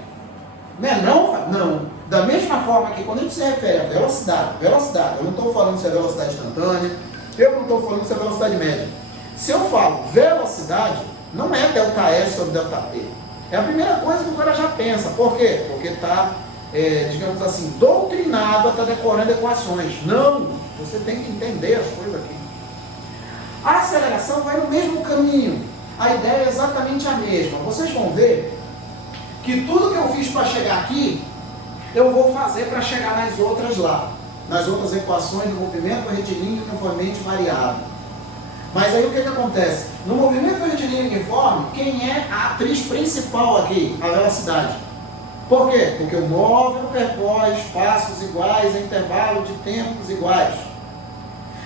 Não é não? Não. Da mesma forma que quando a gente se refere a velocidade, eu não estou falando se é velocidade instantânea, eu não estou falando se é velocidade média. Se eu falo velocidade, não é ΔS sobre ΔT. É a primeira coisa que o cara já pensa. Por quê? Porque está, digamos assim, doutrinado a estar decorando equações. Não! Você tem que entender as coisas aqui. A aceleração vai no mesmo caminho. A ideia é exatamente a mesma. Vocês vão ver que tudo que eu fiz para chegar aqui, eu vou fazer para chegar nas outras lá. Nas outras equações do movimento retilíneo uniformemente variável. Mas aí o que acontece? No movimento retilíneo uniforme, quem é a atriz principal aqui? A velocidade. Por quê? Porque o móvel percorre espaços iguais em intervalo de tempos iguais.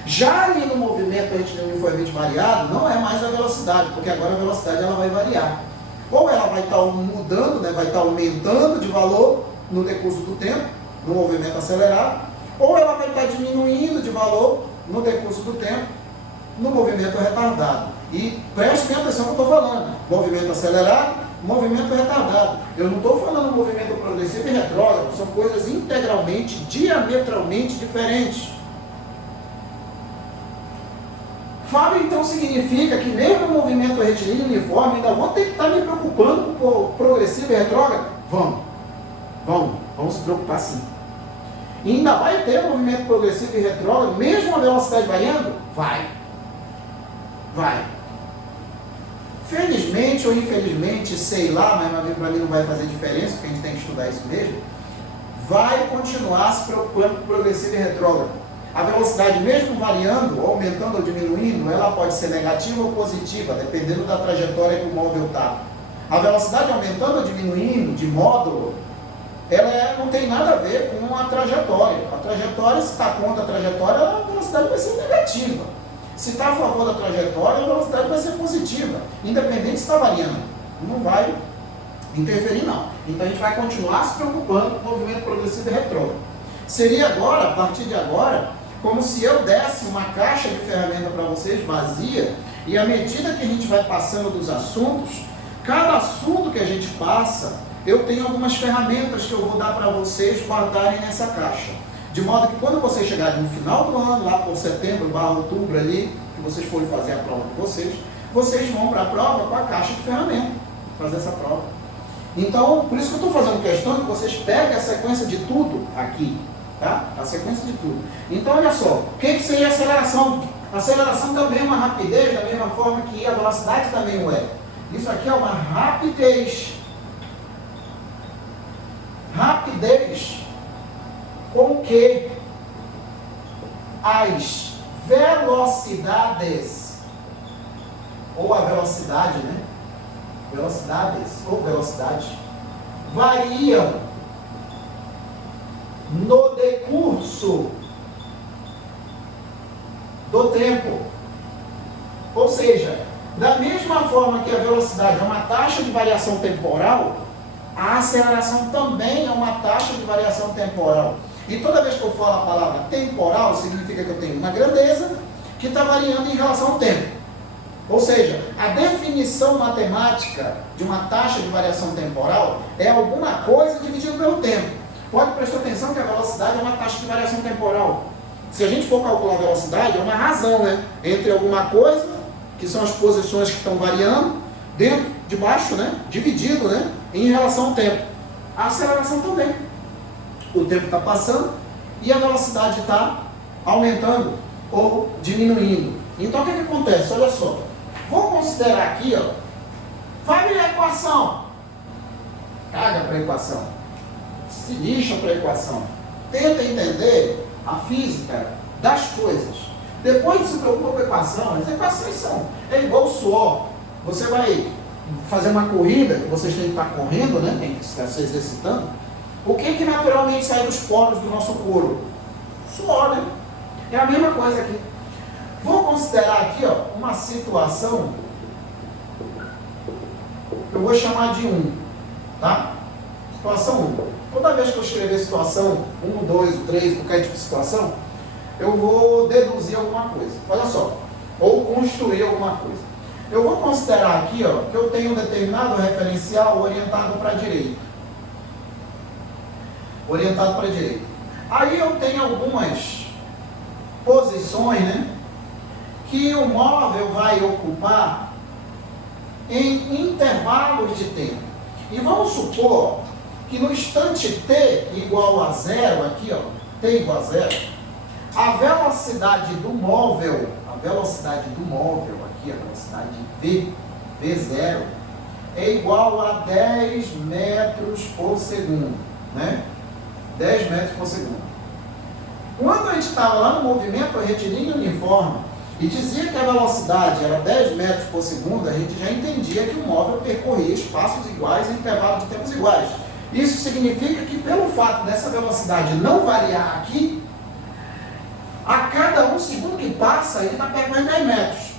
Já ali no movimento retilíneo uniformemente variado, não é mais a velocidade, porque agora a velocidade ela vai variar. Ou ela vai estar mudando, né, vai estar aumentando de valor no decurso do tempo, no movimento acelerado, ou ela vai estar diminuindo de valor no decurso do tempo, no movimento retardado. E preste bem atenção no que eu estou falando. Movimento acelerado, movimento retardado. Eu não estou falando movimento progressivo e retrógrado, são coisas integralmente, diametralmente diferentes. Fábio, então, significa que mesmo no movimento retilíneo uniforme, ainda vou ter que estar me preocupando com o progressivo e retrógrado? Vamos se preocupar sim. E ainda vai ter movimento progressivo e retrógrado, mesmo a velocidade variando? Vai. Felizmente ou infelizmente, sei lá, mas para mim não vai fazer diferença, porque a gente tem que estudar isso mesmo, vai continuar se preocupando com progressivo e retrógrado. A velocidade, mesmo variando, aumentando ou diminuindo, ela pode ser negativa ou positiva, dependendo da trajetória que o móvel está. A velocidade aumentando ou diminuindo de módulo, ela não tem nada a ver com a trajetória. A trajetória, se está contra a trajetória, a velocidade vai ser negativa. Se está a favor da trajetória, a velocidade vai ser positiva, independente se está variando. Não vai interferir, não. Então a gente vai continuar se preocupando com o movimento progressivo e retrógrado. Seria agora, a partir de agora, como se eu desse uma caixa de ferramenta para vocês vazia, e à medida que a gente vai passando dos assuntos, cada assunto que a gente passa, eu tenho algumas ferramentas que eu vou dar para vocês guardarem nessa caixa. De modo que quando vocês chegarem no final do ano, lá por setembro, outubro ali, que vocês forem fazer a prova de vocês vão para a prova com a caixa de ferramenta, fazer essa prova. Então, por isso que eu estou fazendo questão que vocês peguem a sequência de tudo aqui, tá? A sequência de tudo. Então, olha só, o que seria aceleração? Aceleração também é uma rapidez, da mesma forma que a velocidade também o é. Isso aqui é uma rapidez. Rapidez com que as velocidades, ou a velocidade, né? Velocidades ou velocidade, variam no decurso do tempo. Ou seja, da mesma forma que a velocidade é uma taxa de variação temporal, a aceleração também é uma taxa de variação temporal. E toda vez que eu falo a palavra temporal, significa que eu tenho uma grandeza que está variando em relação ao tempo. Ou seja, a definição matemática de uma taxa de variação temporal é alguma coisa dividido pelo tempo. Pode prestar atenção que a velocidade é uma taxa de variação temporal. Se a gente for calcular a velocidade, é uma razão, né? Entre alguma coisa, que são as posições que estão variando, dentro, de baixo, né? Dividido, né? Em relação ao tempo. A aceleração também. O tempo está passando e a velocidade está aumentando ou diminuindo. Então o que acontece? Olha só. Vou considerar aqui, ó. Vai a equação. Caga para a equação. Se lixa para a equação. Tenta entender a física das coisas. Depois se preocupa com a equação. As equações é igual o suor. Você vai fazer uma corrida, vocês têm que estar correndo, né? Tem que estar se exercitando. O que naturalmente sai dos poros do nosso corpo? Suor, né? É a mesma coisa aqui. Vou considerar aqui, ó, uma situação que eu vou chamar de 1, tá? Situação 1. Toda vez que eu escrever situação 1, 2, 3, qualquer tipo de situação, eu vou deduzir alguma coisa. Olha só. Ou construir alguma coisa. Eu vou considerar aqui, ó, que eu tenho um determinado referencial orientado para a direita. Orientado para a direita. Aí eu tenho algumas posições, né, que o móvel vai ocupar em intervalos de tempo. E vamos supor que no instante t igual a 0, aqui, ó, t igual a 0, a velocidade do móvel, aqui a velocidade v, v0, é igual a 10 metros por segundo, né? 10 metros por segundo. Quando a gente estava lá no movimento retilíneo uniforme e dizia que a velocidade era 10 metros por segundo, a gente já entendia que o móvel percorria espaços iguais em intervalos de tempos iguais. Isso significa que pelo fato dessa velocidade não variar aqui, a cada um segundo que passa, ele está percorrendo 10 metros.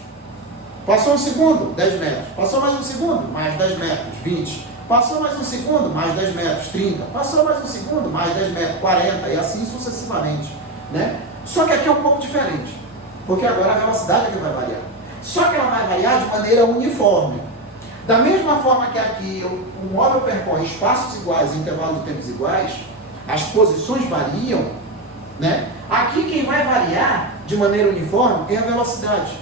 Passou um segundo, 10 metros. Passou mais um segundo, mais 10 metros, 20. Passou mais um segundo, mais 10 metros, 30. Passou mais um segundo, mais 10 metros, 40, e assim sucessivamente, né? Só que aqui é um pouco diferente, porque agora a velocidade é que vai variar. Só que ela vai variar de maneira uniforme. Da mesma forma que aqui o móvel percorre espaços iguais, intervalos de tempos iguais, as posições variam, né? Aqui quem vai variar de maneira uniforme é a velocidade.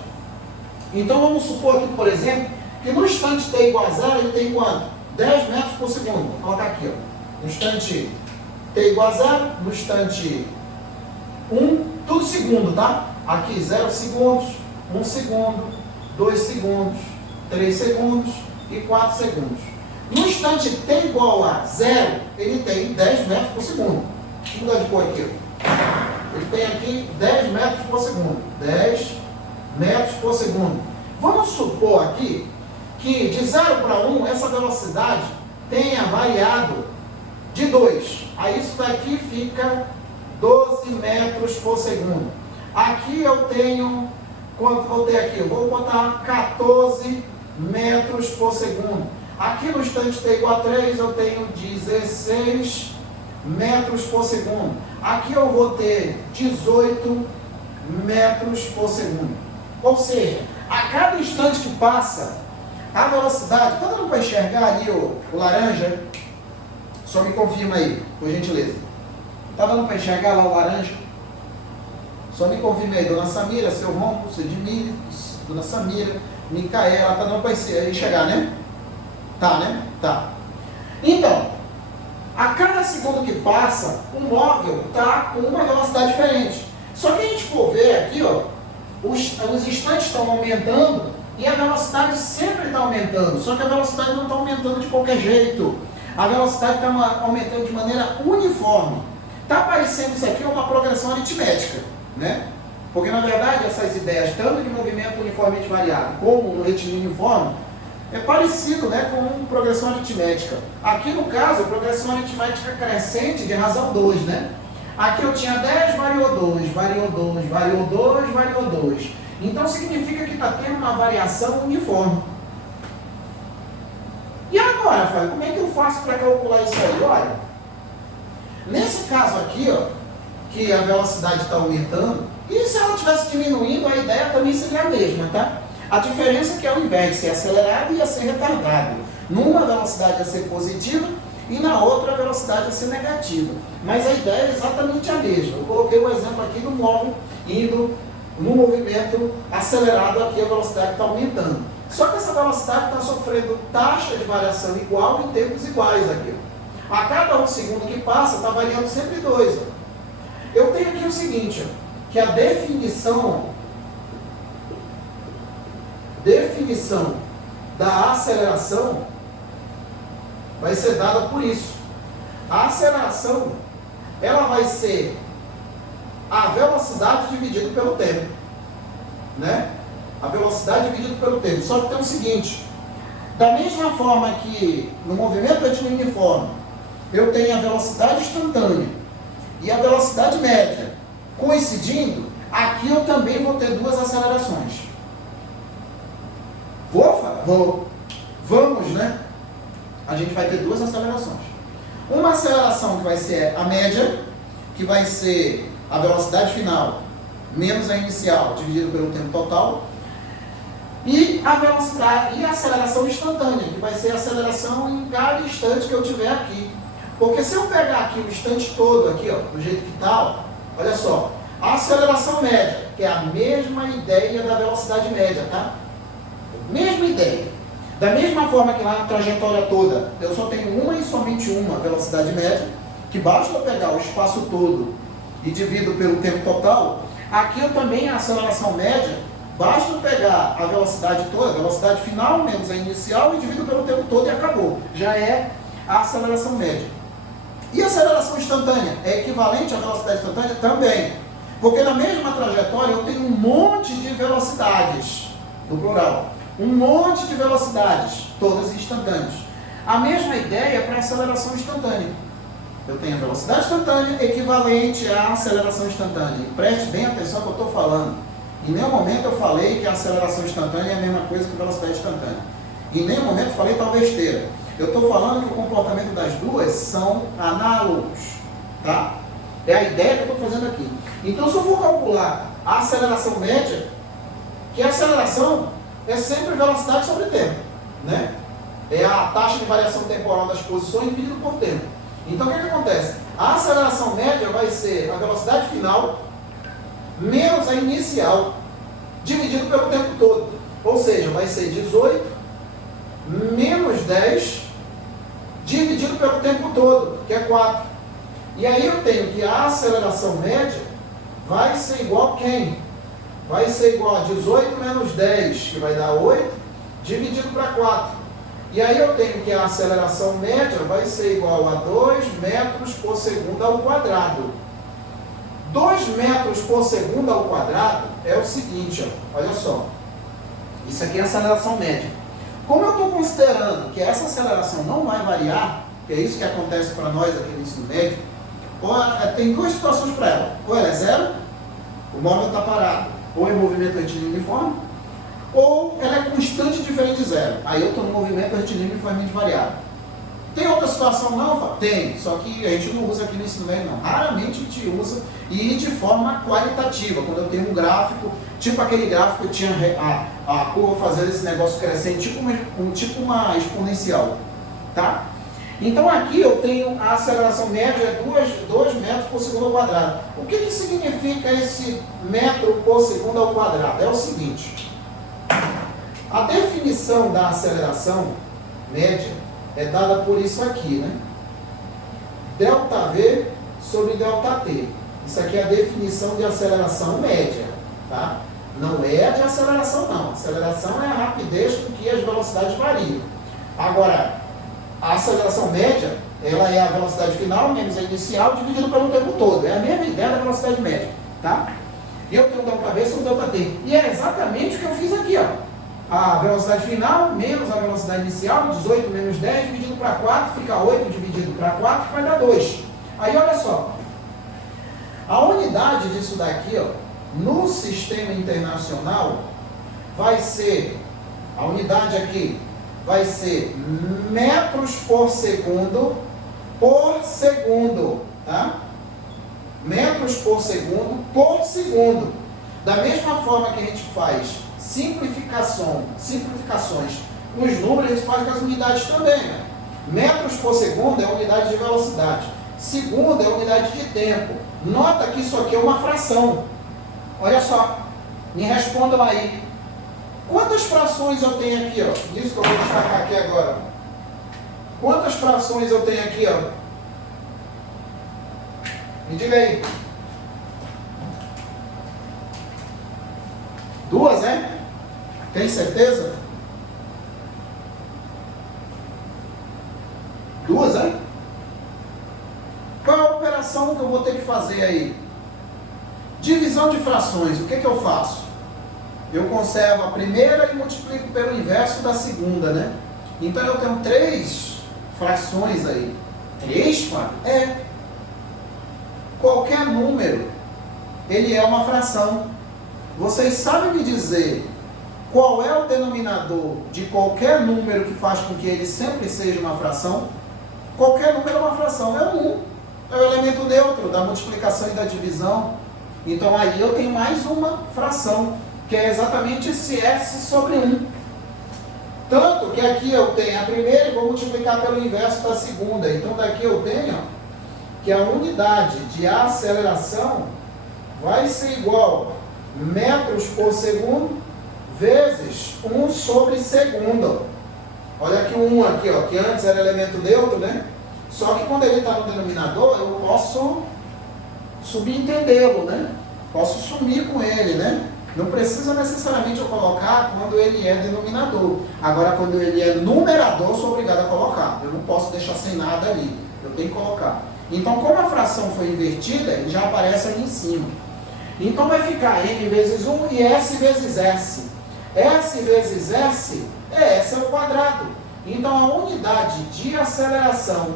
Então vamos supor aqui, por exemplo, que no instante t igual a 0, ele tem quanto? 10 metros por segundo. Vou colocar aqui, ó. No instante t igual a 0, no instante 1, tudo segundo, tá? Aqui 0 segundos, 1 segundo, 2 segundos, 3 segundos e 4 segundos. No instante t igual a 0, ele tem 10 metros por segundo. Vou mudar de cor aqui, ó. Ele tem aqui 10 metros por segundo. 10 metros por segundo. Vamos supor aqui que de 0 para 1, essa velocidade tenha variado de 2. Aí isso daqui fica 12 metros por segundo. Aqui eu tenho, quanto vou ter aqui? Eu vou botar 14 metros por segundo. Aqui no instante t igual a 3, eu tenho 16 metros por segundo. Aqui eu vou ter 18 metros por segundo. Ou seja, a cada instante que passa, a velocidade, está dando para enxergar ali o laranja? Só me confirma aí, por gentileza. Está dando para enxergar lá o laranja? Só me confirma aí, dona Samira, seu Romulo, seu Edmir, dona Samira, Micaela, está dando para enxergar, né? Tá, né? Tá. Então, a cada segundo que passa, o móvel está com uma velocidade diferente. Só que a gente for ver aqui, ó, os instantes estão aumentando e a velocidade sempre está aumentando. Só que a velocidade não está aumentando de qualquer jeito. A velocidade está aumentando de maneira uniforme. Está parecendo isso aqui uma progressão aritmética, né? Porque, na verdade, essas ideias, tanto de movimento uniformemente variado como no retilíneo uniforme, é parecido, né, com progressão aritmética. Aqui, no caso, progressão aritmética crescente de razão 2, né? Aqui eu tinha 10, variou 2, variou 2, variou 2, variou 2. Então, significa que está tendo uma variação uniforme. E agora, Fábio, como é que eu faço para calcular isso aí? Olha, nesse caso aqui, ó, que a velocidade está aumentando, e se ela estivesse diminuindo, a ideia também seria a mesma, tá? A diferença é que ao invés de ser acelerado, ia ser retardado. Numa a velocidade ia ser positiva e na outra a velocidade ia ser negativa. Mas a ideia é exatamente a mesma. Eu coloquei o exemplo aqui do móvel indo no movimento acelerado, aqui a velocidade está aumentando. Só que essa velocidade está sofrendo taxa de variação igual em tempos iguais aqui. A cada 1 segundo que passa, está variando sempre 2. Eu tenho aqui o seguinte, ó, que a definição da aceleração vai ser dada por isso. A aceleração, ela vai ser a velocidade dividida pelo tempo, né? A velocidade dividida pelo tempo. Só que tem o seguinte, da mesma forma que no movimento retilíneo uniforme, eu tenho a velocidade instantânea e a velocidade média coincidindo, aqui eu também vou ter duas acelerações. Vamos, né? A gente vai ter duas acelerações. Uma aceleração que vai ser a média, que vai ser a velocidade final menos a inicial dividido pelo tempo total, e a velocidade e a aceleração instantânea, que vai ser a aceleração em cada instante que eu tiver aqui. Porque se eu pegar aqui o instante todo, aqui, ó, do jeito que está, ó, olha só, a aceleração média, que é a mesma ideia da velocidade média, tá? Mesma ideia. Da mesma forma que lá na trajetória toda, eu só tenho uma e somente uma velocidade média, que basta eu pegar o espaço todo e divido pelo tempo total, aqui eu também, a aceleração média, basta eu pegar a velocidade toda, a velocidade final menos a inicial, e divido pelo tempo todo e acabou. Já é a aceleração média. E a aceleração instantânea é equivalente à velocidade instantânea também. Porque na mesma trajetória eu tenho um monte de velocidades, no plural. Um monte de velocidades, todas instantâneas. A mesma ideia para a aceleração instantânea. Eu tenho a velocidade instantânea equivalente à aceleração instantânea. E preste bem atenção ao que eu estou falando. Em nenhum momento eu falei que a aceleração instantânea é a mesma coisa que a velocidade instantânea. Em nenhum momento eu falei tal besteira. Eu estou falando que o comportamento das duas são análogos. Tá? É a ideia que eu estou fazendo aqui. Então, se eu for calcular a aceleração média, que a aceleração é sempre velocidade sobre tempo, né? é a taxa de variação temporal das posições dividido por tempo. Então, o que acontece? A aceleração média vai ser a velocidade final menos a inicial, dividido pelo tempo todo. Ou seja, vai ser 18 menos 10, dividido pelo tempo todo, que é 4. E aí eu tenho que a aceleração média vai ser igual a quem? Vai ser igual a 18 menos 10, que vai dar 8, dividido para 4. E aí eu tenho que a aceleração média vai ser igual a 2 metros por segundo ao quadrado. 2 metros por segundo ao quadrado é o seguinte, ó, olha só. Isso aqui é a aceleração média. Como eu estou considerando que essa aceleração não vai variar, que é isso que acontece para nós aqui no ensino médio, tem duas situações para ela. Ou ela é zero, o móvel está parado, ou é movimento retilíneo uniforme, ou ela é constante diferente de zero. Aí eu estou no movimento retilíneo uniformemente variável. Tem outra situação não? Tem, só que a gente não usa aqui no ensino médio não. Raramente a gente usa e de forma qualitativa, quando eu tenho um gráfico, tipo aquele gráfico que tinha a curva fazendo esse negócio crescente, tipo uma exponencial, tá? Então aqui eu tenho a aceleração média é 2 metros por segundo ao quadrado. O que significa esse metro por segundo ao quadrado? É o seguinte, a definição da aceleração média é dada por isso aqui, né? ΔV sobre ΔT. Isso aqui é a definição de aceleração média, tá? Não é a de aceleração, não. A aceleração é a rapidez com que as velocidades variam. Agora, a aceleração média, ela é a velocidade final menos a inicial dividido pelo tempo todo. É a mesma ideia da velocidade média, tá? E eu tenho ΔV sobre ΔT. E é exatamente o que eu fiz aqui, ó. A velocidade final menos a velocidade inicial, 18 menos 10 dividido para 4, fica 8 dividido para 4, que vai dar 2. Aí olha só, a unidade disso daqui, ó, no sistema internacional, vai ser, a unidade aqui, vai ser metros por segundo, tá? Metros por segundo. Da mesma forma que a gente faz simplificações com os números, a gente faz com as unidades também, né? Metros por segundo é unidade de velocidade. Segundo é unidade de tempo. Nota que isso aqui é uma fração. Olha só, me respondam aí. Quantas frações eu tenho aqui, ó? Isso que eu vou destacar aqui agora. Quantas frações eu tenho aqui, ó? Me diga aí. 2, né? Tem certeza? 2, né? Qual é a operação que eu vou ter que fazer aí? Divisão de frações. O que eu faço? Eu conservo a primeira e multiplico pelo inverso da segunda, né? Então eu tenho 3 frações aí. 3, Fábio? É. Qualquer número, ele é uma fração. Vocês sabem me dizer qual é o denominador de qualquer número que faz com que ele sempre seja uma fração? Qualquer número é uma fração, é 1. É o elemento neutro da multiplicação e da divisão. Então aí eu tenho mais uma fração, que é exatamente esse S sobre 1. Tanto que aqui eu tenho a primeira e vou multiplicar pelo inverso da segunda. Então daqui eu tenho que a unidade de aceleração vai ser igual a metros por segundo vezes 1 sobre segundo. Olha aqui o 1 aqui, ó, que antes era elemento neutro, né? Só que quando ele está no denominador, eu posso subentendê-lo, né? Posso sumir com ele, né? Não precisa necessariamente eu colocar quando ele é denominador. Agora, quando ele é numerador, eu sou obrigado a colocar. Eu não posso deixar sem nada ali. Eu tenho que colocar. Então, como a fração foi invertida, ele já aparece ali em cima. Então, vai ficar n vezes 1 e s vezes s. S vezes s é s ao quadrado. Então, a unidade de aceleração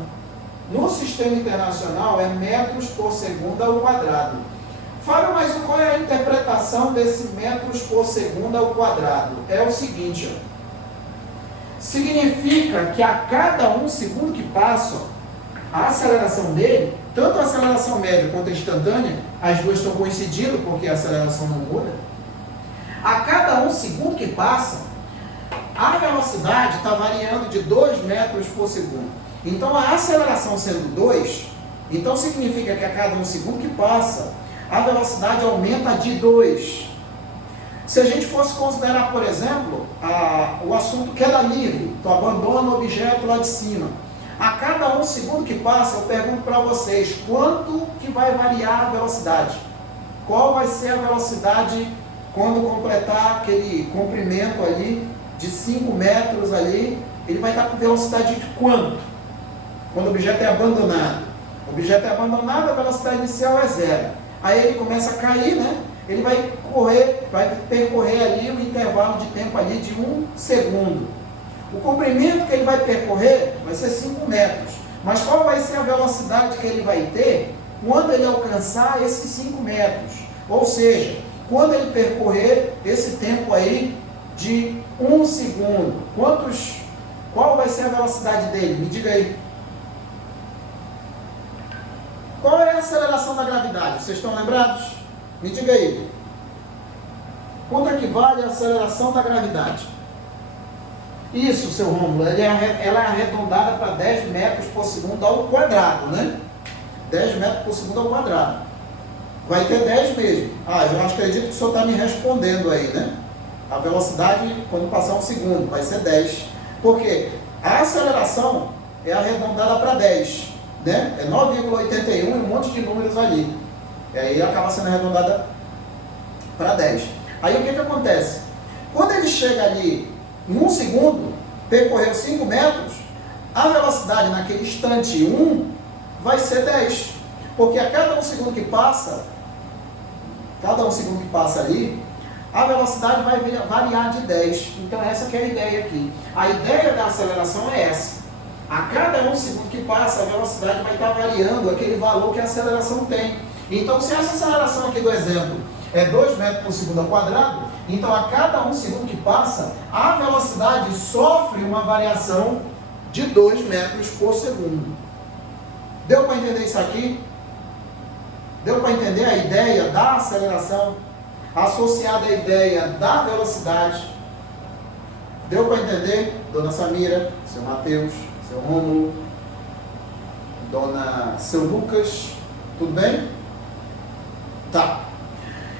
no sistema internacional é metros por segundo ao quadrado. Fala, mas qual é a interpretação desse metros por segundo ao quadrado? É o seguinte, ó. Significa que a cada 1 segundo que passa, a aceleração dele, tanto a aceleração média quanto a instantânea, as duas estão coincidindo porque a aceleração não muda. A cada 1 segundo que passa, a velocidade está variando de 2 metros por segundo. Então, a aceleração sendo 2, então significa que a cada 1 segundo que passa, a velocidade aumenta de 2. Se a gente fosse considerar, por exemplo, o assunto queda livre, tu abandona o objeto lá de cima. A cada 1 segundo que passa, eu pergunto para vocês, quanto que vai variar a velocidade? Qual vai ser a velocidade quando completar aquele comprimento ali de 5 metros ali? Ele vai estar com velocidade de quanto? Quando o objeto é abandonado. O objeto é abandonado, a velocidade inicial é 0. Aí ele começa a cair, né? Ele vai percorrer ali o intervalo de tempo ali de 1 segundo. O comprimento que ele vai percorrer vai ser 5 metros. Mas qual vai ser a velocidade que ele vai ter quando ele alcançar esses 5 metros? Ou seja, quando ele percorrer esse tempo aí de 1 segundo. Qual vai ser a velocidade dele? Me diga aí. Qual é a aceleração da gravidade? Vocês estão lembrados? Me diga aí. Quanto equivale a aceleração da gravidade? Isso, seu Rômulo, ela é arredondada para 10 metros por segundo ao quadrado, né? 10 metros por segundo ao quadrado. Vai ter 10 mesmo. Eu acredito que o senhor está me respondendo aí, né? A velocidade, quando passar 1 segundo, vai ser 10. Por quê? A aceleração é arredondada para 10, né? É 9,81 e um monte de números ali. E aí acaba sendo arredondada para 10. Aí o que acontece? Quando ele chega ali em 1 segundo, percorreu 5 metros, a velocidade naquele instante 1 vai ser 10. Porque a cada 1 segundo que passa, ali, a velocidade vai variar de 10. Então essa que é a ideia aqui. A ideia da aceleração é essa. A cada 1 segundo que passa, a velocidade vai estar variando aquele valor que a aceleração tem. Então, se essa aceleração aqui do exemplo é 2 metros por segundo ao quadrado, então a cada 1 segundo que passa, a velocidade sofre uma variação de 2 metros por segundo. Deu para entender isso aqui? Deu para entender a ideia da aceleração associada à ideia da velocidade? Deu para entender, dona Samira, seu Mateus, seu Rômulo, seu Lucas, tudo bem? Tá.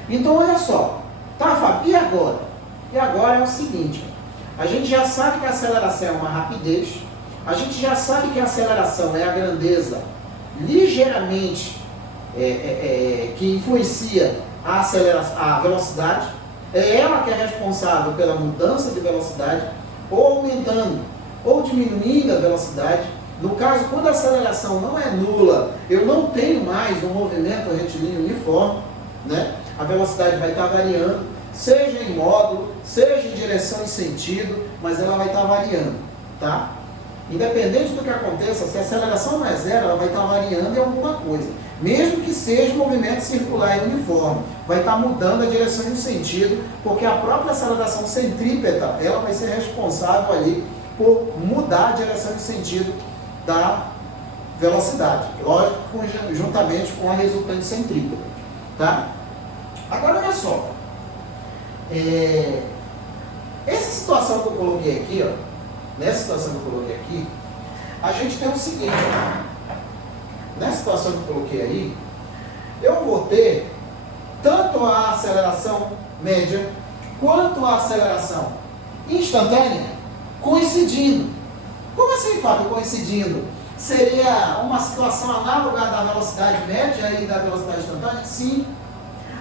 Então, olha só. Tá, Fábio, e agora? E agora é o seguinte, a gente já sabe que a aceleração é uma rapidez, a gente já sabe que a aceleração é a grandeza ligeiramente que influencia a velocidade, é ela que é responsável pela mudança de velocidade, ou aumentando, ou diminuindo a velocidade. No caso, quando a aceleração não é nula, eu não tenho mais um movimento retilíneo uniforme, né? A velocidade vai estar variando, seja em módulo, seja em direção e sentido, mas ela vai estar variando, tá? Independente do que aconteça, se a aceleração não é 0, ela vai estar variando em alguma coisa. Mesmo que seja um movimento circular e uniforme, vai estar mudando a direção e o sentido, porque a própria aceleração centrípeta, ela vai ser responsável ali por mudar a direção e o sentido da velocidade. Lógico, juntamente com a resultante centrípeta, tá? Agora, olha só. Essa situação que eu coloquei aqui, ó, nessa situação que eu coloquei aqui, a gente tem o seguinte, nessa situação que eu coloquei aí, eu vou ter tanto a aceleração média quanto a aceleração instantânea coincidindo. Como assim, Fábio, coincidindo? Seria uma situação análoga da velocidade média e da velocidade instantânea? Sim.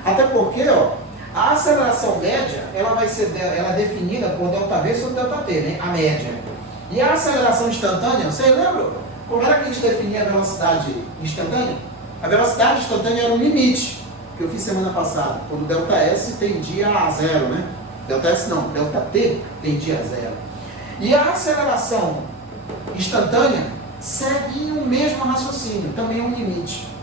Até porque, ó, a aceleração média, ela é definida por ΔV sobre ΔT, né? A média. E a aceleração instantânea, vocês lembram? Como era que a gente definia a velocidade instantânea? A velocidade instantânea era um limite, que eu fiz semana passada, quando ΔS tendia a 0, né? ΔS não, ΔT tendia a 0. E a aceleração instantânea segue o mesmo raciocínio, também é um limite.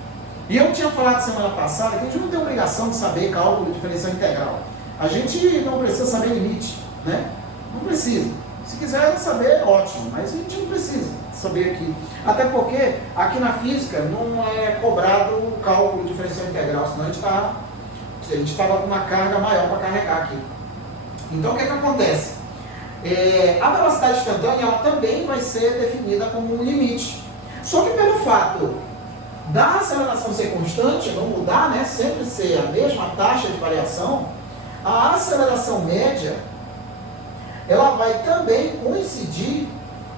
E eu tinha falado semana passada que a gente não tem obrigação de saber cálculo diferencial integral. A gente não precisa saber limite, né? Não precisa. Se quiser saber, ótimo, mas a gente não precisa saber aqui. Até porque aqui na física não é cobrado o cálculo diferencial integral, senão a gente estava com uma carga maior para carregar aqui. Então o que acontece? A velocidade instantânea ela também vai ser definida como um limite. Só que pelo fato da aceleração ser constante, não mudar, né, sempre ser a mesma taxa de variação, a aceleração média ela vai também coincidir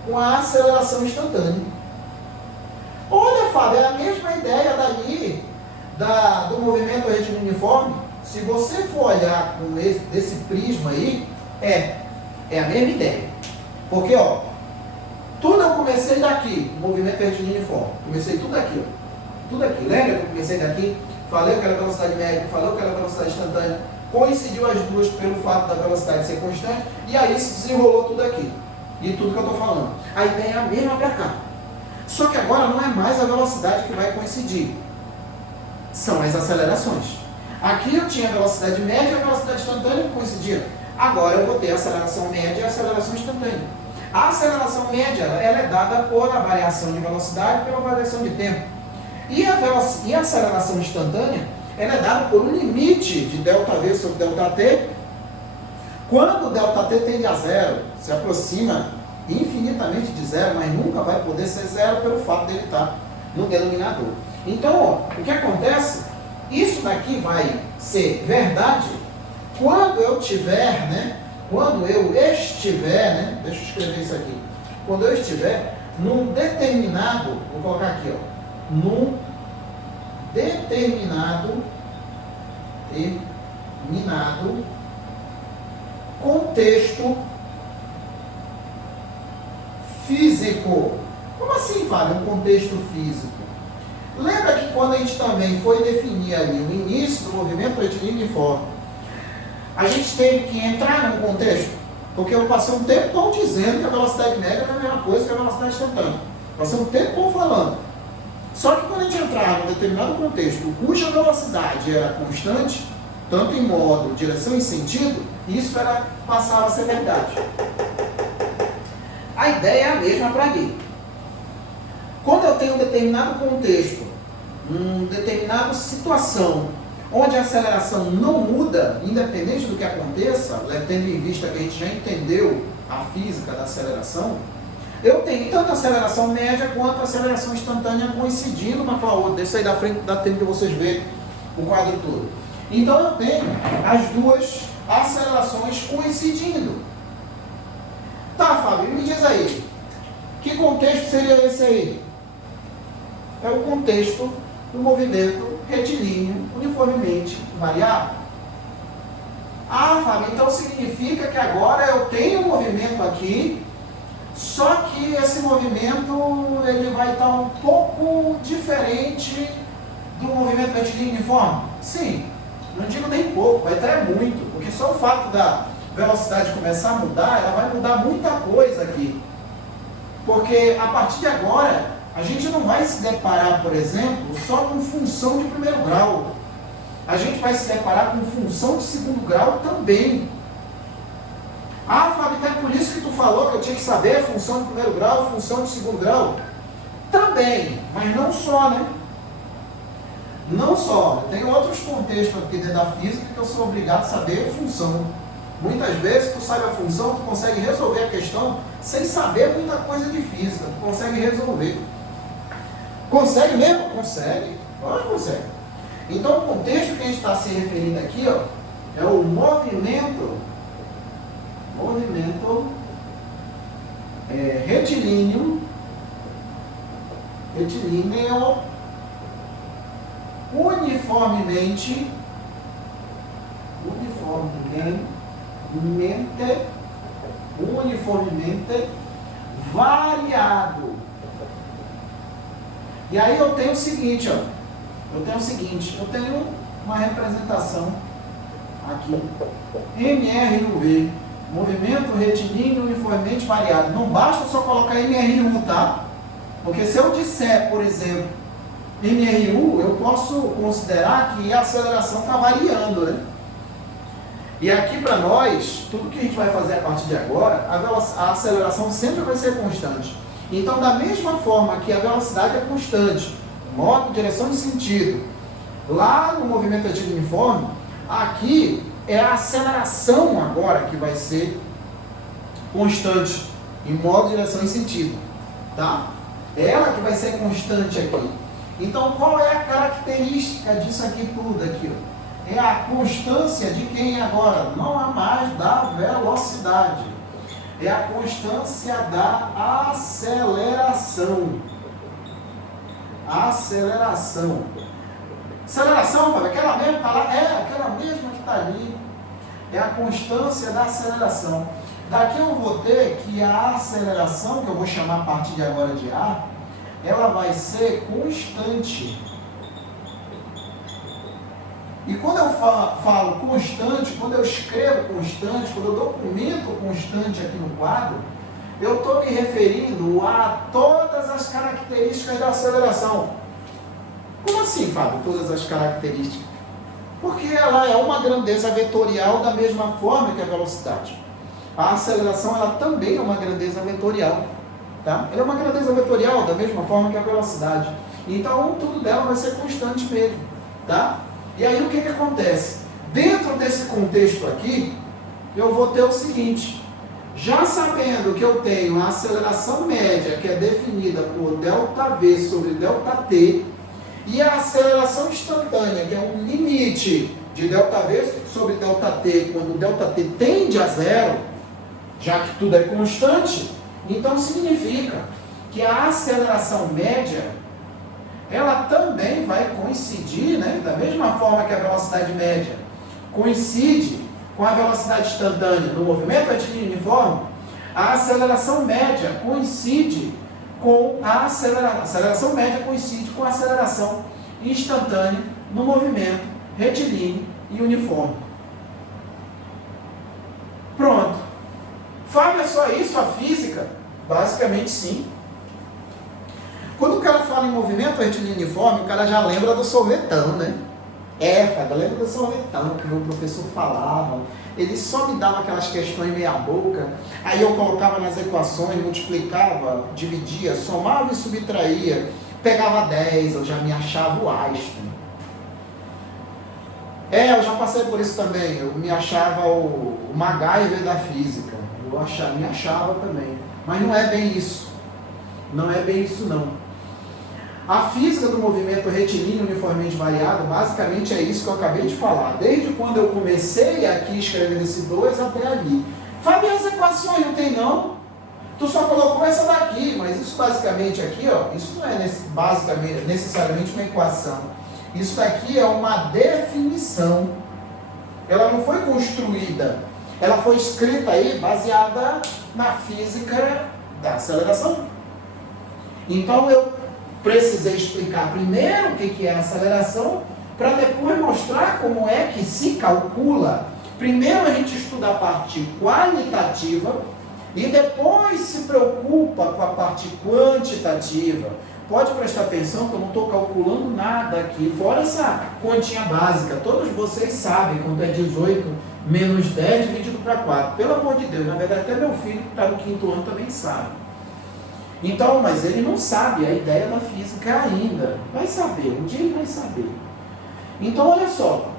com a aceleração instantânea. Olha, Fábio, é a mesma ideia dali do movimento retilíneo uniforme. Se você for olhar com desse prisma aí, é a mesma ideia. Porque, ó, tudo eu comecei daqui, movimento retilíneo uniforme. Comecei tudo aqui, ó. Tudo aqui. Lembra que eu comecei daqui? Falei que era velocidade média, falei que era velocidade instantânea. Coincidiu as duas pelo fato da velocidade ser constante. E aí se desenrolou tudo aqui. E tudo que eu estou falando. A ideia é a mesma para cá. Só que agora não é mais a velocidade que vai coincidir. São as acelerações. Aqui eu tinha a velocidade média e a velocidade instantânea que coincidiam. Agora eu vou ter a aceleração média e a aceleração instantânea. A aceleração média ela é dada por a variação de velocidade e pela variação de tempo. E a aceleração instantânea ela é dada por um limite de ΔV sobre ΔT. Quando o ΔT tende a zero, se aproxima infinitamente de zero, mas nunca vai poder ser zero pelo fato dele estar no denominador. Então, ó, o que acontece? Isso daqui vai ser verdade quando eu tiver, né? Quando eu estiver, né? Deixa eu escrever isso aqui. Quando eu estiver num determinado, vou colocar aqui, ó. Num determinado contexto físico. Como assim, Fábio, um contexto físico? Lembra que quando a gente também foi definir ali o início do movimento retilíneo uniforme, a gente teve que entrar num contexto? Porque eu passei um tempão dizendo que a velocidade média era a mesma coisa que a velocidade instantânea. Passei um tempão falando. Só que quando a gente entrar num determinado contexto cuja velocidade era constante, tanto em modo, direção e sentido, isso passava a ser verdade. A ideia é a mesma para ali. Quando eu tenho um determinado contexto, uma determinada situação, onde a aceleração não muda, independente do que aconteça, tendo em vista que a gente já entendeu a física da aceleração, eu tenho tanto a aceleração média quanto a aceleração instantânea coincidindo uma com a outra. Deixa eu sair da frente, dá tempo de vocês verem o quadro todo. Então eu tenho as duas acelerações coincidindo. Tá, Fábio, me diz aí, que contexto seria esse aí? É o contexto do movimento retilíneo uniformemente variável. Ah, Fábio, então significa que agora eu tenho um movimento aqui, só que esse movimento ele vai estar um pouco diferente do movimento retilíneo uniforme? Sim, não digo nem pouco, vai estar muito, porque só o fato da velocidade começar a mudar, ela vai mudar muita coisa aqui. Porque a partir de agora, a gente não vai se deparar, por exemplo, só com função de primeiro grau. A gente vai se deparar com função de segundo grau também. Ah, Fábio, então é por isso que tu falou que eu tinha que saber função de primeiro grau, função de segundo grau? Também, mas não só, né? Não só. Tem outros contextos aqui dentro da física que eu sou obrigado a saber a função. Muitas vezes tu sabe a função, tu consegue resolver a questão sem saber muita coisa de física. Tu consegue resolver. Consegue mesmo? Consegue. Olha, consegue. Então o contexto que a gente está se referindo aqui, ó, é o movimento retilíneo uniformemente variado. E aí eu tenho o seguinte, ó. Eu tenho uma representação aqui. MRUV, movimento retilíneo uniformemente variado. Não basta só colocar MRU, tá? Porque se eu disser, por exemplo, MRU, eu posso considerar que a aceleração está variando, né? E aqui para nós, tudo que a gente vai fazer a partir de agora, a aceleração sempre vai ser constante. Então, da mesma forma que a velocidade é constante, modo, direção e sentido, lá no movimento retilíneo uniforme, aqui é a aceleração agora que vai ser constante em modo, direção e sentido, tá? É ela que vai ser constante aqui. Então, qual é a característica disso aqui tudo aqui? É a constância de quem agora? Não há mais da velocidade. É a constância da aceleração. Aceleração. Aceleração, Fábio, aquela mesma que está lá? É, aquela mesma que está ali. É a constância da aceleração. Daqui eu vou ter que a aceleração, que eu vou chamar a partir de agora de A, ela vai ser constante. E quando eu falo constante, quando eu escrevo constante, quando eu documento constante aqui no quadro, eu estou me referindo a todas as características da aceleração. Como assim, Fábio, todas as características? Porque ela é uma grandeza vetorial da mesma forma que a velocidade. A aceleração, ela também é uma grandeza vetorial. Tá? Ela é uma grandeza vetorial da mesma forma que a velocidade. Então, tudo dela vai ser constante mesmo. Tá? E aí, o que acontece? Dentro desse contexto aqui, eu vou ter o seguinte. Já sabendo que eu tenho a aceleração média, que é definida por ΔV sobre ΔT, e a aceleração instantânea, que é um limite de ΔV sobre ΔT, quando ΔT tende a zero, já que tudo é constante, então significa que a aceleração média, ela também vai coincidir, né, da mesma forma que a velocidade média coincide com a velocidade instantânea no movimento retilíneo uniforme, a aceleração média coincide com a aceleração média coincide com a aceleração instantânea no movimento retilíneo e uniforme. Pronto. Fábio, é só isso a física? Basicamente sim. Quando o cara fala em movimento retilíneo uniforme, o cara já lembra do sorvetão, né? Fábio, lembra do sorvetão que o meu professor falava. Ele só me dava aquelas questões meia boca, aí eu colocava nas equações, multiplicava, dividia, somava e subtraía, pegava 10, eu já me achava o Einstein. Eu já passei por isso também, eu me achava o MacGyver da física, me achava também, mas não é bem isso, não é bem isso não. A física do movimento retilíneo uniformemente variado, basicamente é isso que eu acabei de falar. Desde quando eu comecei aqui escrevendo esse 2 até ali. Fábio, as equações não tem não? Tu só colocou essa daqui, mas isso basicamente aqui, ó, isso não é basicamente, necessariamente uma equação. Isso daqui é uma definição. Ela não foi construída. Ela foi escrita aí baseada na física da aceleração. Então eu precisei explicar primeiro o que é a aceleração, para depois mostrar como é que se calcula. Primeiro a gente estuda a parte qualitativa e depois se preocupa com a parte quantitativa. Pode prestar atenção que eu não estou calculando nada aqui, fora essa continha básica. Todos vocês sabem quanto é 18 menos 10 dividido para 4. Pelo amor de Deus, na verdade até meu filho que está no 5º ano também sabe. Então, mas ele não sabe a ideia da física ainda. Vai saber, um dia ele vai saber. Então, olha só.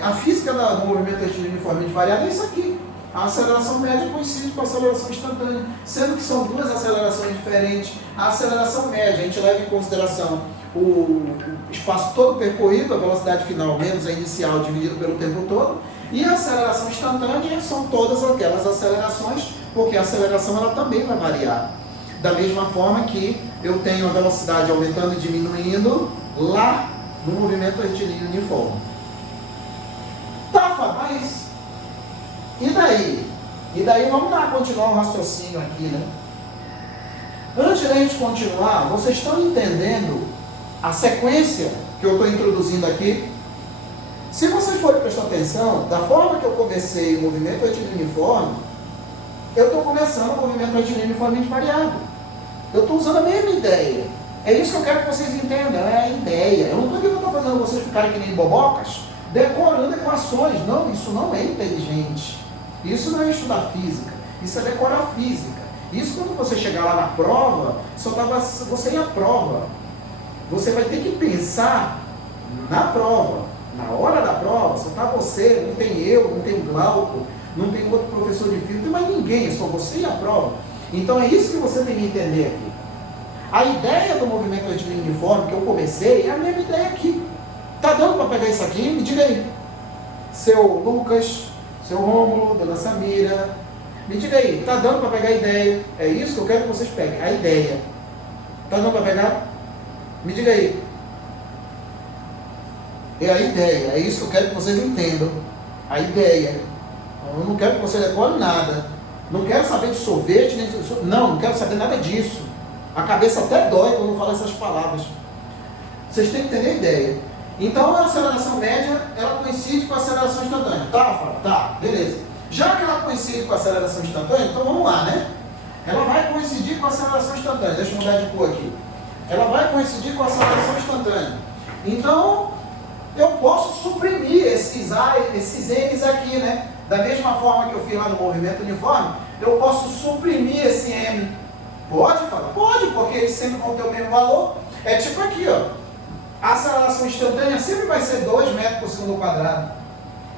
A física do movimento retilíneo uniformemente variado é isso aqui. A aceleração média coincide com a aceleração instantânea, sendo que são duas acelerações diferentes. A aceleração média, a gente leva em consideração o espaço todo percorrido, a velocidade final menos a inicial dividido pelo tempo todo. E a aceleração instantânea são todas aquelas acelerações, porque a aceleração ela também vai variar. Da mesma forma que eu tenho a velocidade aumentando e diminuindo lá no movimento retilíneo uniforme. Tá, mas e daí? E daí vamos lá continuar o raciocínio aqui, né? Antes da gente continuar, vocês estão entendendo a sequência que eu estou introduzindo aqui? Se vocês forem prestar atenção, da forma que eu comecei o movimento retilíneo uniforme, eu estou começando o movimento retilíneo uniformemente variado. Eu estou usando a mesma ideia. É isso que eu quero que vocês entendam, é a ideia. Eu não estou fazendo vocês ficarem que nem bobocas, decorando equações. Não, isso não é inteligente. Isso não é estudar física. Isso é decorar física. Isso quando você chegar lá na prova, você ir à prova. Você vai ter que pensar na prova. Na hora da prova, só está você, não tem eu, não tem Glauco, não tem outro professor de física, não tem mais ninguém, é só você e a prova. Então é isso que você tem que entender aqui. A ideia do movimento retilíneo uniforme que eu comecei é a mesma ideia aqui. Tá dando para pegar isso aqui? Me diga aí. Seu Lucas, seu Rômulo, dona Samira, me diga aí, tá dando para pegar a ideia? É isso que eu quero que vocês peguem, a ideia. Tá dando para pegar? Me diga aí. É a ideia, é isso que eu quero que vocês entendam. A ideia. Eu não quero que você decore nada. Não quero saber de sorvete, nem de... não quero saber nada disso. A cabeça até dói quando eu falo essas palavras. Vocês têm que entender a ideia. Então a aceleração média, ela coincide com a aceleração instantânea. Tá, Fábio? Tá, beleza. Já que ela coincide com a aceleração instantânea, então vamos lá, né? Ela vai coincidir com a aceleração instantânea. Deixa eu mudar de cor aqui. Ela vai coincidir com a aceleração instantânea. Então, eu posso suprimir esses M's aqui, né? Da mesma forma que eu fiz lá no movimento uniforme, eu posso suprimir esse M. Pode, Fábio? Pode, porque eles sempre vão ter o mesmo valor. É tipo aqui, ó. A aceleração instantânea sempre vai ser 2 metros por segundo ao quadrado.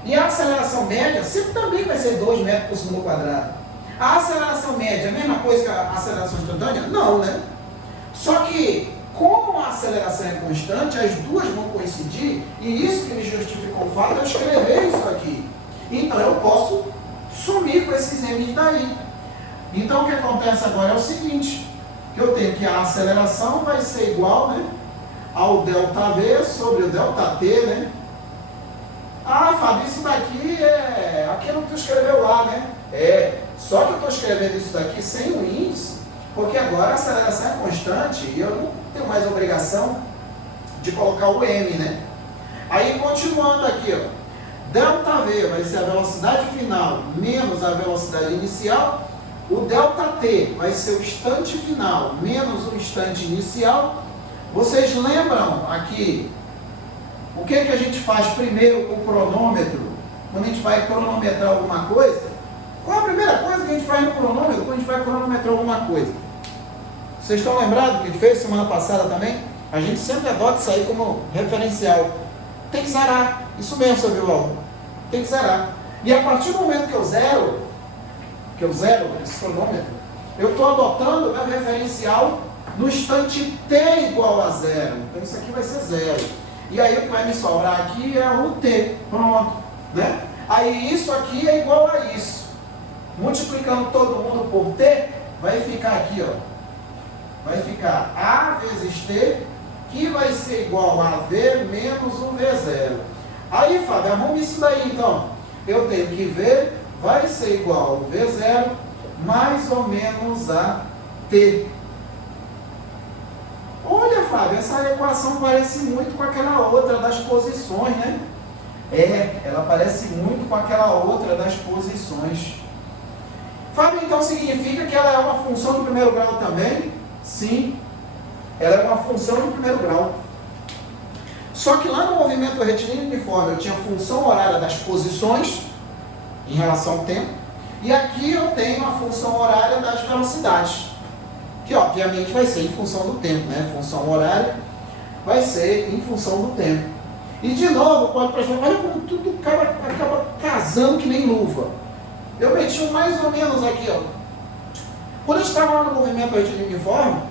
E a aceleração média sempre também vai ser 2 metros por segundo ao quadrado. A aceleração média é a mesma coisa que a aceleração instantânea? Não, né? Só que, como a aceleração é constante, as duas vão coincidir, e isso que me justificou o fato de eu escrever isso aqui. Então eu posso sumir com esses M's daí. Então o que acontece agora é o seguinte, que eu tenho que a aceleração vai ser igual, né, ao ΔV sobre o ΔT, né? Ah, Fábio, isso daqui é aquilo que tu escreveu lá, né? É, só que eu estou escrevendo isso daqui sem o índice, porque agora a aceleração é constante e eu não tenho mais obrigação de colocar o M, né? Aí, continuando aqui, ó, ΔV vai ser a velocidade final menos a velocidade inicial, o ΔT vai ser o instante final menos o instante inicial. Vocês lembram aqui o que a gente faz primeiro com o cronômetro? Quando a gente vai cronometrar alguma coisa, qual a primeira coisa que a gente faz no cronômetro quando a gente vai cronometrar alguma coisa? Vocês estão lembrados que a gente fez semana passada também? A gente sempre adota isso aí como referencial. Tem que zerar. Isso mesmo, seu Vivaldo. Tem que zerar. E a partir do momento que eu zero esse cronômetro, eu estou adotando o meu referencial no instante t igual a zero. Então isso aqui vai ser zero. E aí o que vai me sobrar aqui é o t. Pronto. Né? Aí isso aqui é igual a isso. Multiplicando todo mundo por t, vai ficar aqui, ó. Vai ficar a vezes t, que vai ser igual a v menos o v0. Aí, Fábio, arruma isso daí então. Eu tenho que v vai ser igual ao v0 mais ou menos a t. Olha, Fábio, essa equação parece muito com aquela outra das posições, né? É, ela parece muito com aquela outra das posições. Fábio, então significa que ela é uma função do primeiro grau também? Sim, ela é uma função do primeiro grau. Só que lá no movimento retilíneo uniforme eu tinha a função horária das posições em relação ao tempo, e aqui eu tenho a função horária das velocidades, que obviamente vai ser em função do tempo, né? Função horária vai ser em função do tempo. E de novo, pode prestar, olha como tudo acaba casando que nem luva. Eu meti um mais ou menos aqui, ó. Quando eu estava lá no movimento retilíneo uniforme,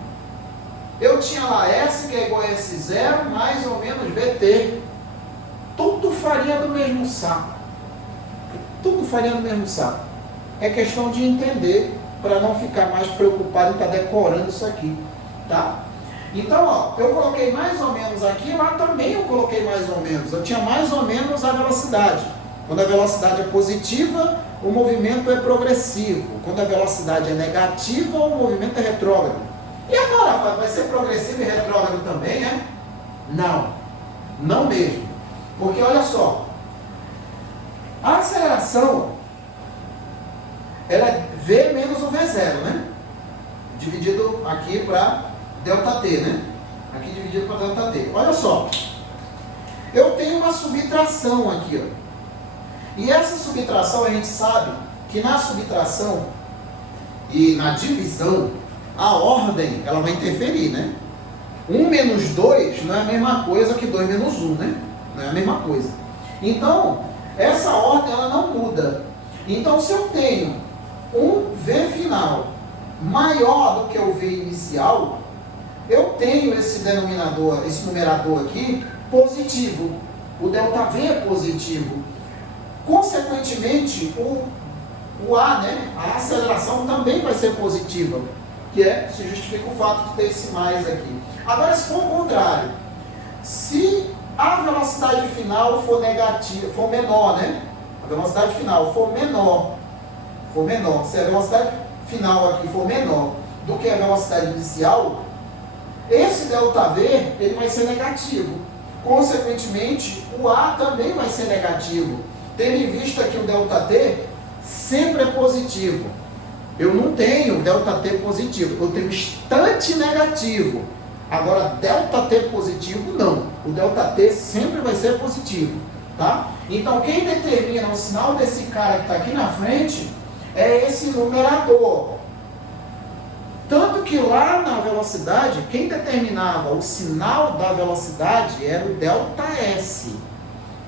eu tinha lá S que é igual a S0 mais ou menos VT. Tudo farinha do mesmo saco. Tudo farinha do mesmo saco. É questão de entender para não ficar mais preocupado em estar decorando isso aqui, tá? Então, ó, eu coloquei mais ou menos aqui, lá também eu coloquei mais ou menos. Eu tinha mais ou menos a velocidade. Quando a velocidade é positiva, o movimento é progressivo. Quando a velocidade é negativa, o movimento é retrógrado. E agora, vai ser progressivo e retrógrado também, né? Não, não mesmo. Porque olha só, a aceleração, ela é V menos o V0, né? Dividido aqui para ΔT, né? Aqui dividido para ΔT. Olha só, eu tenho uma subtração aqui, ó. E essa subtração, a gente sabe que na subtração e na divisão, a ordem, ela vai interferir, né? 1 menos 2 não é a mesma coisa que 2 menos 1, né? Não é a mesma coisa. Então, essa ordem, ela não muda. Então, se eu tenho um V final maior do que o V inicial, eu tenho esse denominador, esse numerador aqui, positivo. O ΔV é positivo. Consequentemente, o A, né, a aceleração também vai ser positiva, que se justifica o fato de ter esse mais aqui. Agora, se for o contrário, se a velocidade final for negativa, for menor, né? A velocidade final for menor, se a velocidade final aqui for menor do que a velocidade inicial, esse ΔV ele vai ser negativo. Consequentemente, o A também vai ser negativo, tendo em vista que o ΔT sempre é positivo. Eu não tenho ΔT positivo, eu tenho instante negativo. Agora, ΔT positivo, não. O ΔT sempre vai ser positivo, tá? Então, quem determina o sinal desse cara que está aqui na frente é esse numerador. Tanto que lá na velocidade, quem determinava o sinal da velocidade era o ΔS.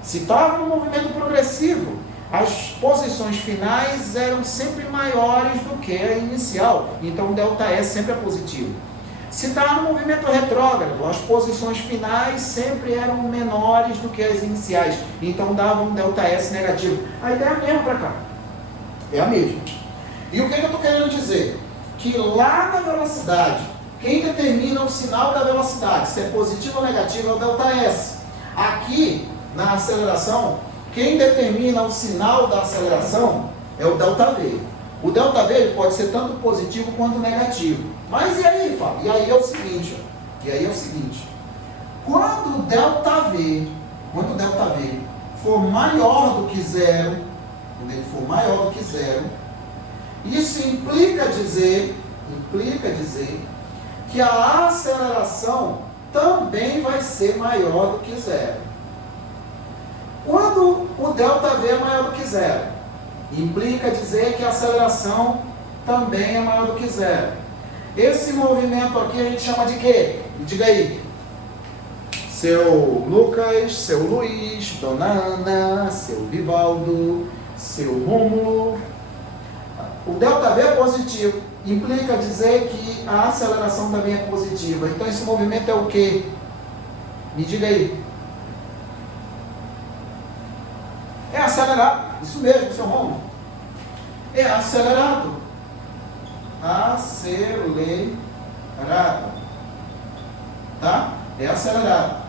Se estava no movimento progressivo, as posições finais eram sempre maiores do que a inicial. Então, o ΔS sempre é positivo. Se está no movimento retrógrado, as posições finais sempre eram menores do que as iniciais. Então, dava um ΔS negativo. A ideia é a mesma para cá. É a mesma. E o que eu estou querendo dizer? Que lá na velocidade, quem determina o sinal da velocidade, se é positivo ou negativo, é o ΔS. Aqui, na aceleração, quem determina o sinal da aceleração é o ΔV. O ΔV ele pode ser tanto positivo quanto negativo. Mas e aí, Fábio? E aí é o seguinte, quando o ΔV for maior do que zero, quando ele for maior do que zero, isso implica dizer que a aceleração também vai ser maior do que zero. Quando o ΔV é maior do que zero, implica dizer que a aceleração também é maior do que zero. Esse movimento aqui a gente chama de quê? Me diga aí. Seu Lucas, seu Luiz, Dona Ana, seu Vivaldo, seu Rômulo. O ΔV é positivo, implica dizer que a aceleração também é positiva. Então esse movimento é o quê? Me diga aí. É acelerado, isso mesmo, seu Rômulo. É acelerado. Acelerado. Tá? É acelerado.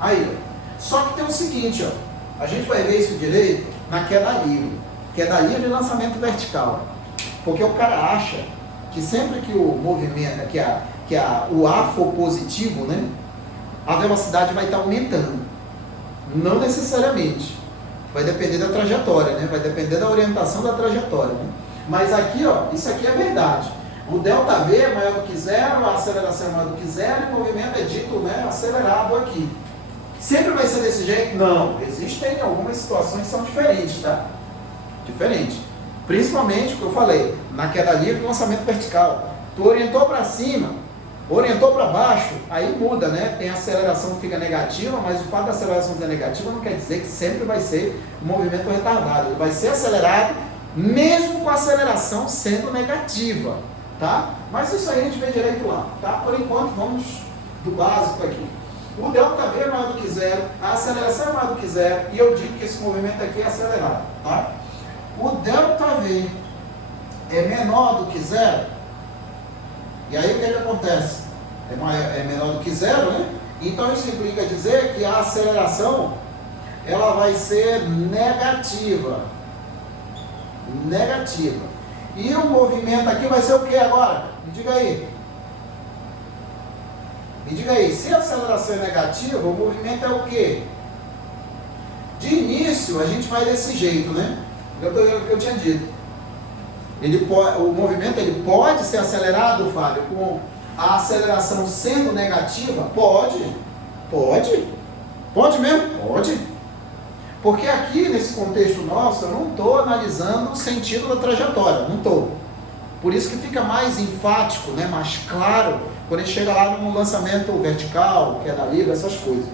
Aí, ó. Só que tem o seguinte, ó. A gente vai ver isso direito na queda livre. Queda livre e lançamento vertical. Porque o cara acha que sempre que o movimento, o A for positivo, né? A velocidade vai estar aumentando. Não necessariamente. Vai depender da trajetória, né? Vai depender da orientação da trajetória, né? Mas aqui, ó, isso aqui é verdade. O ΔV é maior do que zero, a aceleração é maior do que zero e o movimento é dito, né, acelerado aqui. Sempre vai ser desse jeito? Não. Existem algumas situações que são diferentes, tá? Diferente. Principalmente o que eu falei, na queda livre e lançamento vertical. Tu orientou para cima, orientou para baixo, aí muda, né? Tem aceleração que fica negativa, mas o fato da aceleração ser negativa não quer dizer que sempre vai ser um movimento retardado. Ele vai ser acelerado mesmo com a aceleração sendo negativa, tá? Mas isso aí a gente vê direito lá, tá? Por enquanto, vamos do básico aqui. O ΔV é maior do que zero, a aceleração é maior do que zero, e eu digo que esse movimento aqui é acelerado, tá? O ΔV é menor do que zero, e aí o que acontece? É menor do que zero, né? Então isso implica dizer que a aceleração ela vai ser negativa. E o movimento aqui vai ser o que agora? Me diga aí. Se a aceleração é negativa, o movimento é o quê? De início, a gente vai desse jeito, né? Eu tinha dito. O movimento ele pode ser acelerado, Fábio, com a aceleração sendo negativa? Pode mesmo? Pode. Porque aqui, nesse contexto nosso, eu não estou analisando o sentido da trajetória, não estou. Por isso que fica mais enfático, né, mais claro, quando a gente chega lá no lançamento vertical, queda livre, essas coisas.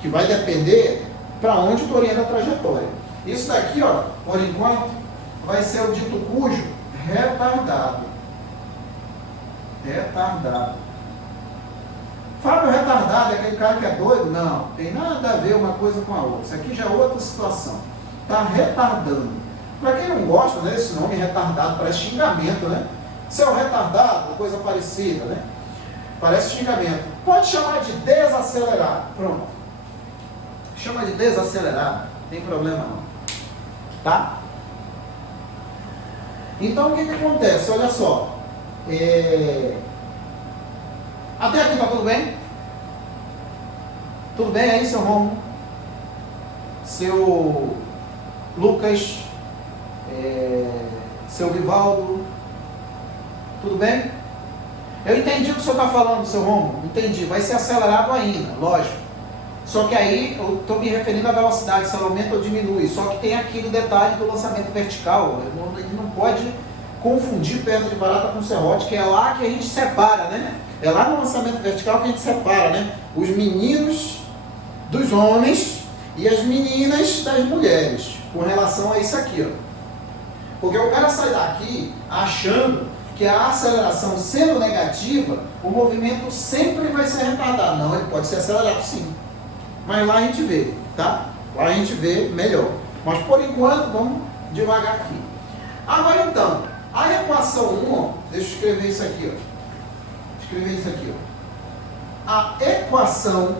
Que vai depender para onde tu orienta a trajetória. Isso daqui, ó, por enquanto, vai ser o dito cujo retardado. Retardado. Fábio, retardado é aquele cara que é doido? Não, tem nada a ver uma coisa com a outra. Isso aqui já é outra situação. Está retardando. Para quem não gosta, né, esse nome retardado parece xingamento, né? Seu retardado, coisa parecida, né? Parece xingamento. Pode chamar de desacelerar. Pronto. Chama de desacelerar. Não tem problema não. Tá? Então o que acontece? Olha só. Até aqui tá tudo bem? Tudo bem aí, seu Romulo? Seu Lucas? Seu Vivaldo? Tudo bem? Eu entendi o que o senhor está falando, seu Romulo. Entendi. Vai ser acelerado ainda, lógico. Só que aí eu estou me referindo à velocidade, se ela aumenta ou diminui. Só que tem aquele detalhe do lançamento vertical. Ele não pode confundir perna de barata com serrote, que é lá que a gente separa, né? É lá no lançamento vertical que a gente separa, né? Os meninos dos homens e as meninas das mulheres, com relação a isso aqui, ó. Porque o cara sai daqui achando que a aceleração sendo negativa, o movimento sempre vai ser retardado. Não, ele pode ser acelerado sim. Mas lá a gente vê, tá? Lá a gente vê melhor. Mas por enquanto, vamos devagar aqui. Agora então, a equação 1, ó, deixa eu escrever isso aqui, ó. Escrever isso aqui, ó. A equação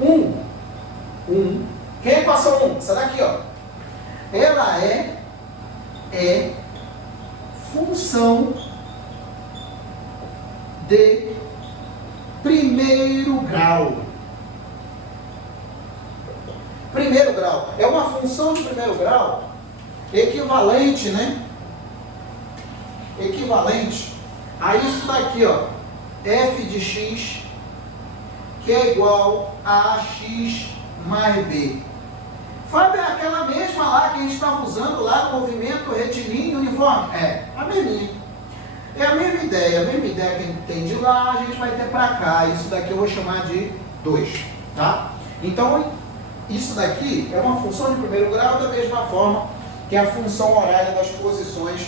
1, que é a equação 1? Essa daqui, ó. Ela é função de primeiro grau. Primeiro grau. É uma função de primeiro grau equivalente, né? Equivalente a isso daqui, ó. F de x, que é igual a x mais b. Fábio, é aquela mesma lá que a gente estava usando lá no movimento retilíneo uniforme? É, a mesma. É a mesma ideia que a gente tem de lá, a gente vai ter para cá. Isso daqui eu vou chamar de 2, tá? Então, isso daqui é uma função de primeiro grau da mesma forma que a função horária das posições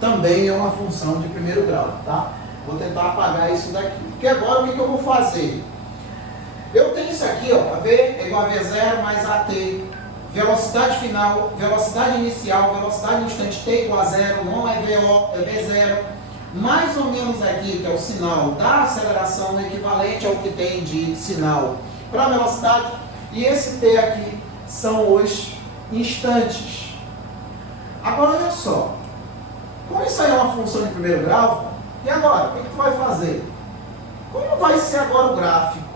também é uma função de primeiro grau, tá? Vou tentar apagar isso daqui. Porque agora o que eu vou fazer? Eu tenho isso aqui, ó, V é igual a V0 mais AT, velocidade final, velocidade inicial, velocidade no instante T igual a 0, não é VO, é V0, mais ou menos aqui, que é o sinal da aceleração equivalente ao que tem de sinal para a velocidade, e esse T aqui são os instantes. Agora, olha só, como isso aí é uma função de primeiro grau, e agora, o que tu vai fazer? Como vai ser agora o gráfico?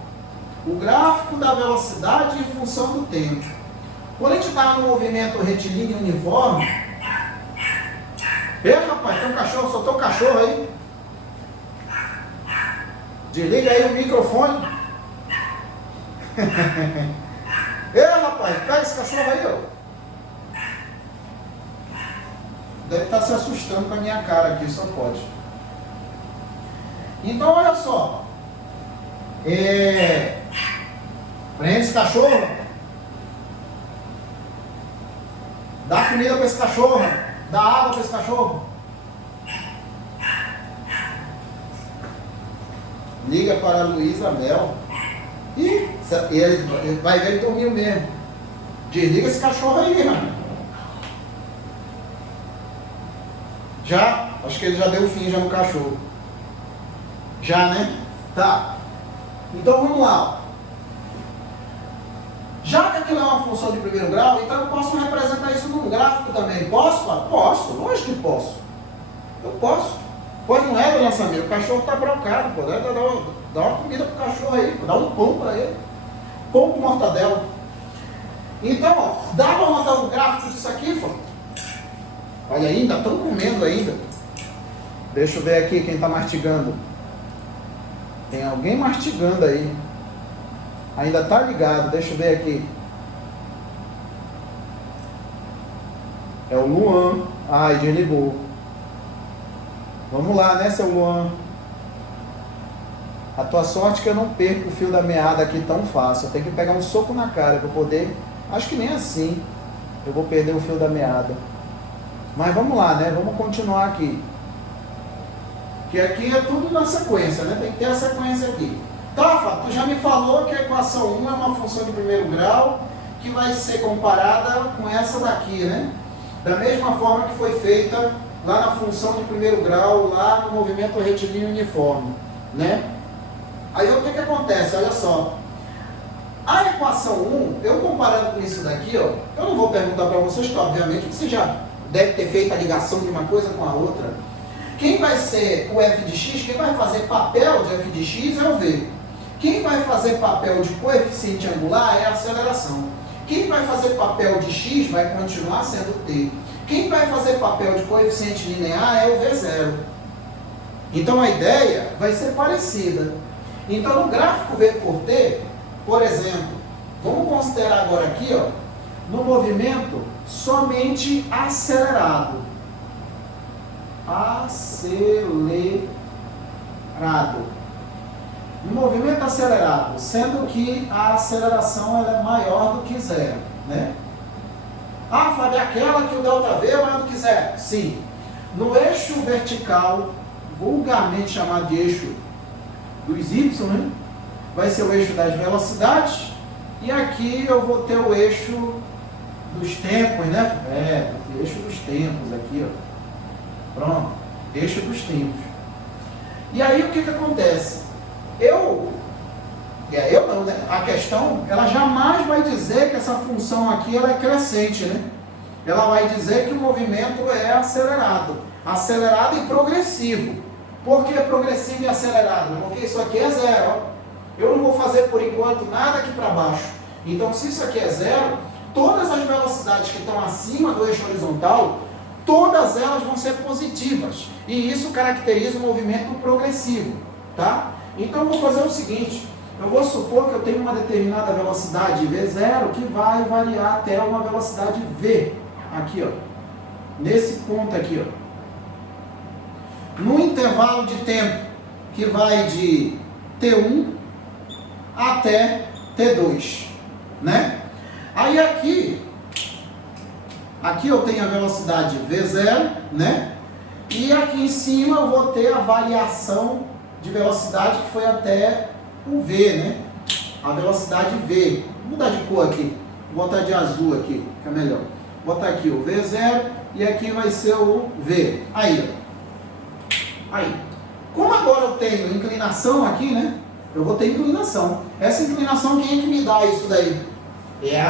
O gráfico da velocidade em função do tempo. Quando a gente está no movimento retilíneo uniforme... Ei, rapaz, tem um cachorro, soltou um cachorro aí. Desliga aí o microfone. Ei, rapaz, pega esse cachorro aí, ó. Deve estar se assustando com a minha cara aqui, só pode. Então, olha só. Prende esse cachorro. Dá comida para esse cachorro. Dá água para esse cachorro. Liga para a Luísa Mel. E ele vai ver ele dormiu mesmo. Desliga esse cachorro aí, mano. Já? Acho que ele já deu fim já no cachorro. Já, né? Tá. Então vamos lá. Já que aquilo é uma função de primeiro grau, então eu posso representar isso num gráfico também. Posso? Posso, lógico que posso. Eu posso. Pois não é do lançamento, o cachorro está brocado, pô. Dá uma comida pro cachorro aí, pô. Dá um pão para ele. Pão com mortadela. Então, ó, dá para montar um gráfico disso aqui, pô? Olha aí, ainda estão comendo ainda. Deixa eu ver aqui quem está mastigando. Tem alguém mastigando aí. Ainda está ligado, deixa eu ver aqui. É o Luan. Ai, desligou. Vamos lá, né, seu Luan? A tua sorte é que eu não perco o fio da meada aqui tão fácil. Eu tenho que pegar um soco na cara para poder... Acho que nem assim. Eu vou perder o fio da meada. Mas vamos lá, né? Vamos continuar aqui. Que aqui é tudo na sequência, né? Tem que ter a sequência aqui. Tá, Fábio, tu já me falou que a equação 1 é uma função de primeiro grau que vai ser comparada com essa daqui, né? Da mesma forma que foi feita lá na função de primeiro grau, lá no movimento retilíneo uniforme, né? Aí o que acontece? Olha só. A equação 1, eu comparando com isso daqui, ó, eu não vou perguntar para vocês, que obviamente você já deve ter feito a ligação de uma coisa com a outra. Quem vai ser o f de x, quem vai fazer papel de f de x é o v. Quem vai fazer papel de coeficiente angular é a aceleração. Quem vai fazer papel de x vai continuar sendo t. Quem vai fazer papel de coeficiente linear é o v0. Então a ideia vai ser parecida. Então no gráfico v por t, por exemplo, vamos considerar agora aqui, ó, no movimento somente acelerado. No movimento acelerado, sendo que a aceleração ela é maior do que zero, né? Ah, Fábio, é aquela que o ΔV é maior do que zero? Sim. No eixo vertical, vulgarmente chamado de eixo dos Y, né? Vai ser o eixo das velocidades, e aqui eu vou ter o eixo dos tempos, né? O eixo dos tempos aqui, ó. Pronto, eixo dos tempos. E aí o que acontece? Eu não, né? A questão, ela jamais vai dizer que essa função aqui ela é crescente, né? Ela vai dizer que o movimento é acelerado e progressivo. Por que progressivo e acelerado? Porque isso aqui é zero, ó. Eu não vou fazer por enquanto nada aqui para baixo. Então, se isso aqui é zero, todas as velocidades que estão acima do eixo horizontal, todas elas vão ser positivas. E isso caracteriza o movimento progressivo, tá? Então, eu vou fazer o seguinte. Eu vou supor que eu tenho uma determinada velocidade V0 que vai variar até uma velocidade V. Aqui, ó. Nesse ponto aqui, ó. No intervalo de tempo que vai de T1 até T2, né? Aí aqui eu tenho a velocidade V0, né? E aqui em cima eu vou ter a variação de velocidade que foi até o V, né? A velocidade V. Vou mudar de cor aqui. Vou botar de azul aqui, que é melhor. Vou botar aqui o V0 e aqui vai ser o V. Aí, ó. Aí. Como agora eu tenho inclinação aqui, né? Eu vou ter inclinação. Essa inclinação, quem é que me dá isso daí? É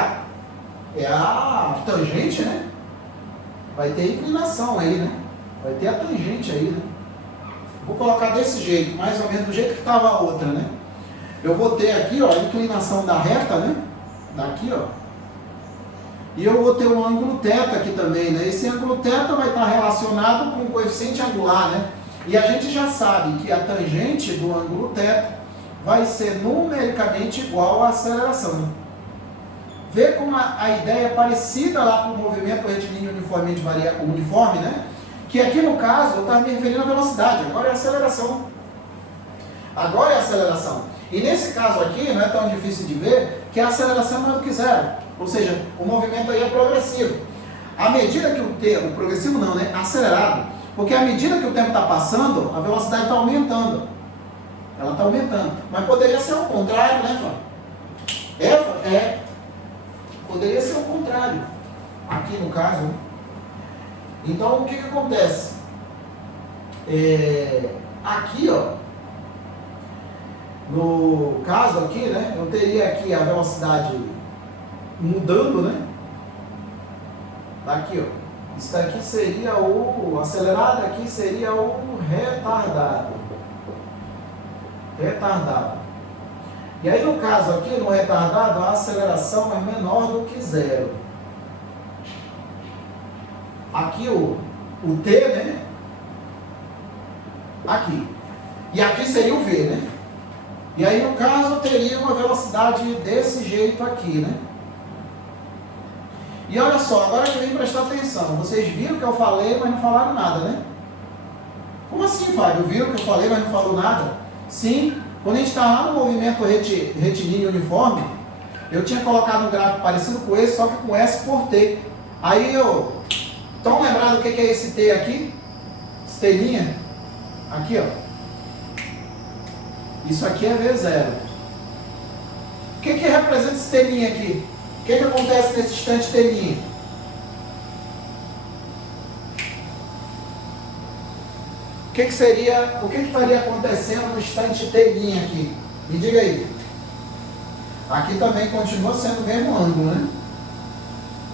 a tangente, né? Vai ter inclinação aí, né? Vai ter a tangente aí, né? Vou colocar desse jeito, mais ou menos do jeito que estava a outra, né? Eu vou ter aqui, ó, a inclinação da reta, né? Daqui, ó. E eu vou ter um ângulo θ aqui também, né? Esse ângulo θ vai estar relacionado com o coeficiente angular, né? E a gente já sabe que a tangente do ângulo θ vai ser numericamente igual à aceleração. Vê como a ideia é parecida lá com o movimento retilíneo uniforme, né? Que aqui no caso eu estava me referindo à velocidade, agora é a aceleração. Agora é a aceleração. E nesse caso aqui, não é tão difícil de ver, que a aceleração é maior do que zero. Ou seja, o movimento aí é progressivo. À medida que o tempo, progressivo não, né? Acelerado. Porque à medida que o tempo está passando, a velocidade está aumentando. Ela está aumentando. Mas poderia ser o contrário, né, Fábio? Poderia ser o contrário. Aqui no caso. Então, o que acontece? Aqui, ó. No caso aqui, né? Eu teria aqui a velocidade mudando, né? Aqui, ó. Isso daqui seria o acelerado, aqui seria o retardado. E aí no caso aqui, no retardado, a aceleração é menor do que zero. Aqui o T, né? Aqui. E aqui seria o V, né? E aí no caso eu teria uma velocidade desse jeito aqui, né? E olha só, agora que eu vim prestar atenção, vocês viram que eu falei, mas não falaram nada, né? Como assim, Fábio? Viram que eu falei, mas não falou nada? Sim, quando a gente está lá no movimento retilíneo uniforme, eu tinha colocado um gráfico parecido com esse, só que com S por T. Aí eu... Estão lembrados o que é esse T aqui? Esse T'? Aqui, ó. Isso aqui é V0. O que representa esse T' aqui? O que acontece nesse instante T'? O que estaria acontecendo no instante T' aqui? Me diga aí. Aqui também continua sendo o mesmo ângulo, né?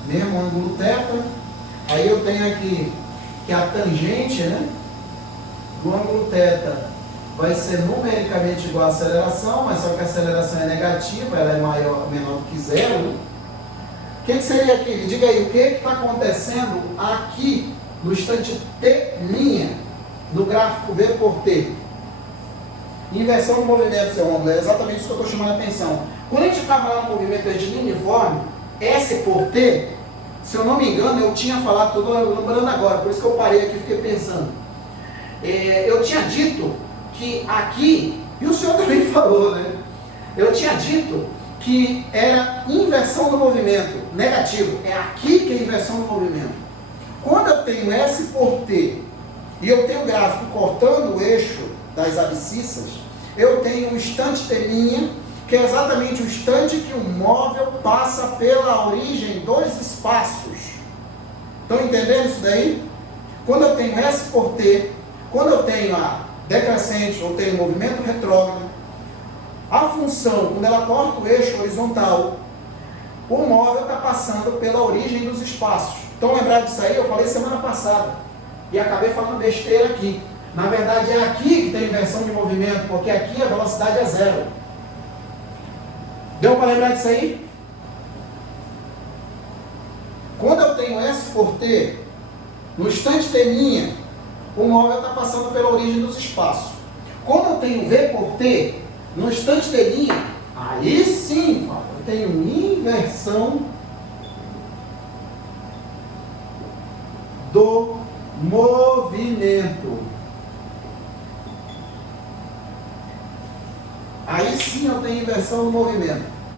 Mesmo ângulo θ. Aí eu tenho aqui que a tangente, né, do ângulo θ vai ser numericamente igual à aceleração, mas só que a aceleração é negativa, ela é menor do que zero. O que seria aqui? Me diga aí, o que está acontecendo aqui no instante T', no gráfico V por T? Inversão do movimento, seu ângulo, é exatamente isso que eu estou chamando a atenção. Quando a gente estava lá no movimento de uniforme, S por T, se eu não me engano, eu tinha falado, estou lembrando agora, por isso que eu parei aqui e fiquei pensando. Eu tinha dito que aqui, e o senhor também falou, né? Eu tinha dito que era inversão do movimento, negativo. É aqui que é inversão do movimento. Quando eu tenho S por T e eu tenho o gráfico cortando o eixo das abscissas, eu tenho um instante T', que é exatamente o instante que o móvel passa pela origem dos espaços. Estão entendendo isso daí? Quando eu tenho S por T, quando eu tenho a decrescente, ou tenho movimento retrógrado, a função, quando ela corta o eixo horizontal, o móvel está passando pela origem dos espaços. Estão lembrados disso aí? Eu falei semana passada e acabei falando besteira aqui. Na verdade é aqui que tem inversão de movimento, porque aqui a velocidade é zero. Deu para lembrar disso aí? Quando eu tenho S por T, no instante T', o móvel está passando pela origem dos espaços. Quando eu tenho V por T, no instante T', aí sim, eu tenho inversão do movimento. Aí sim eu tenho inversão do movimento.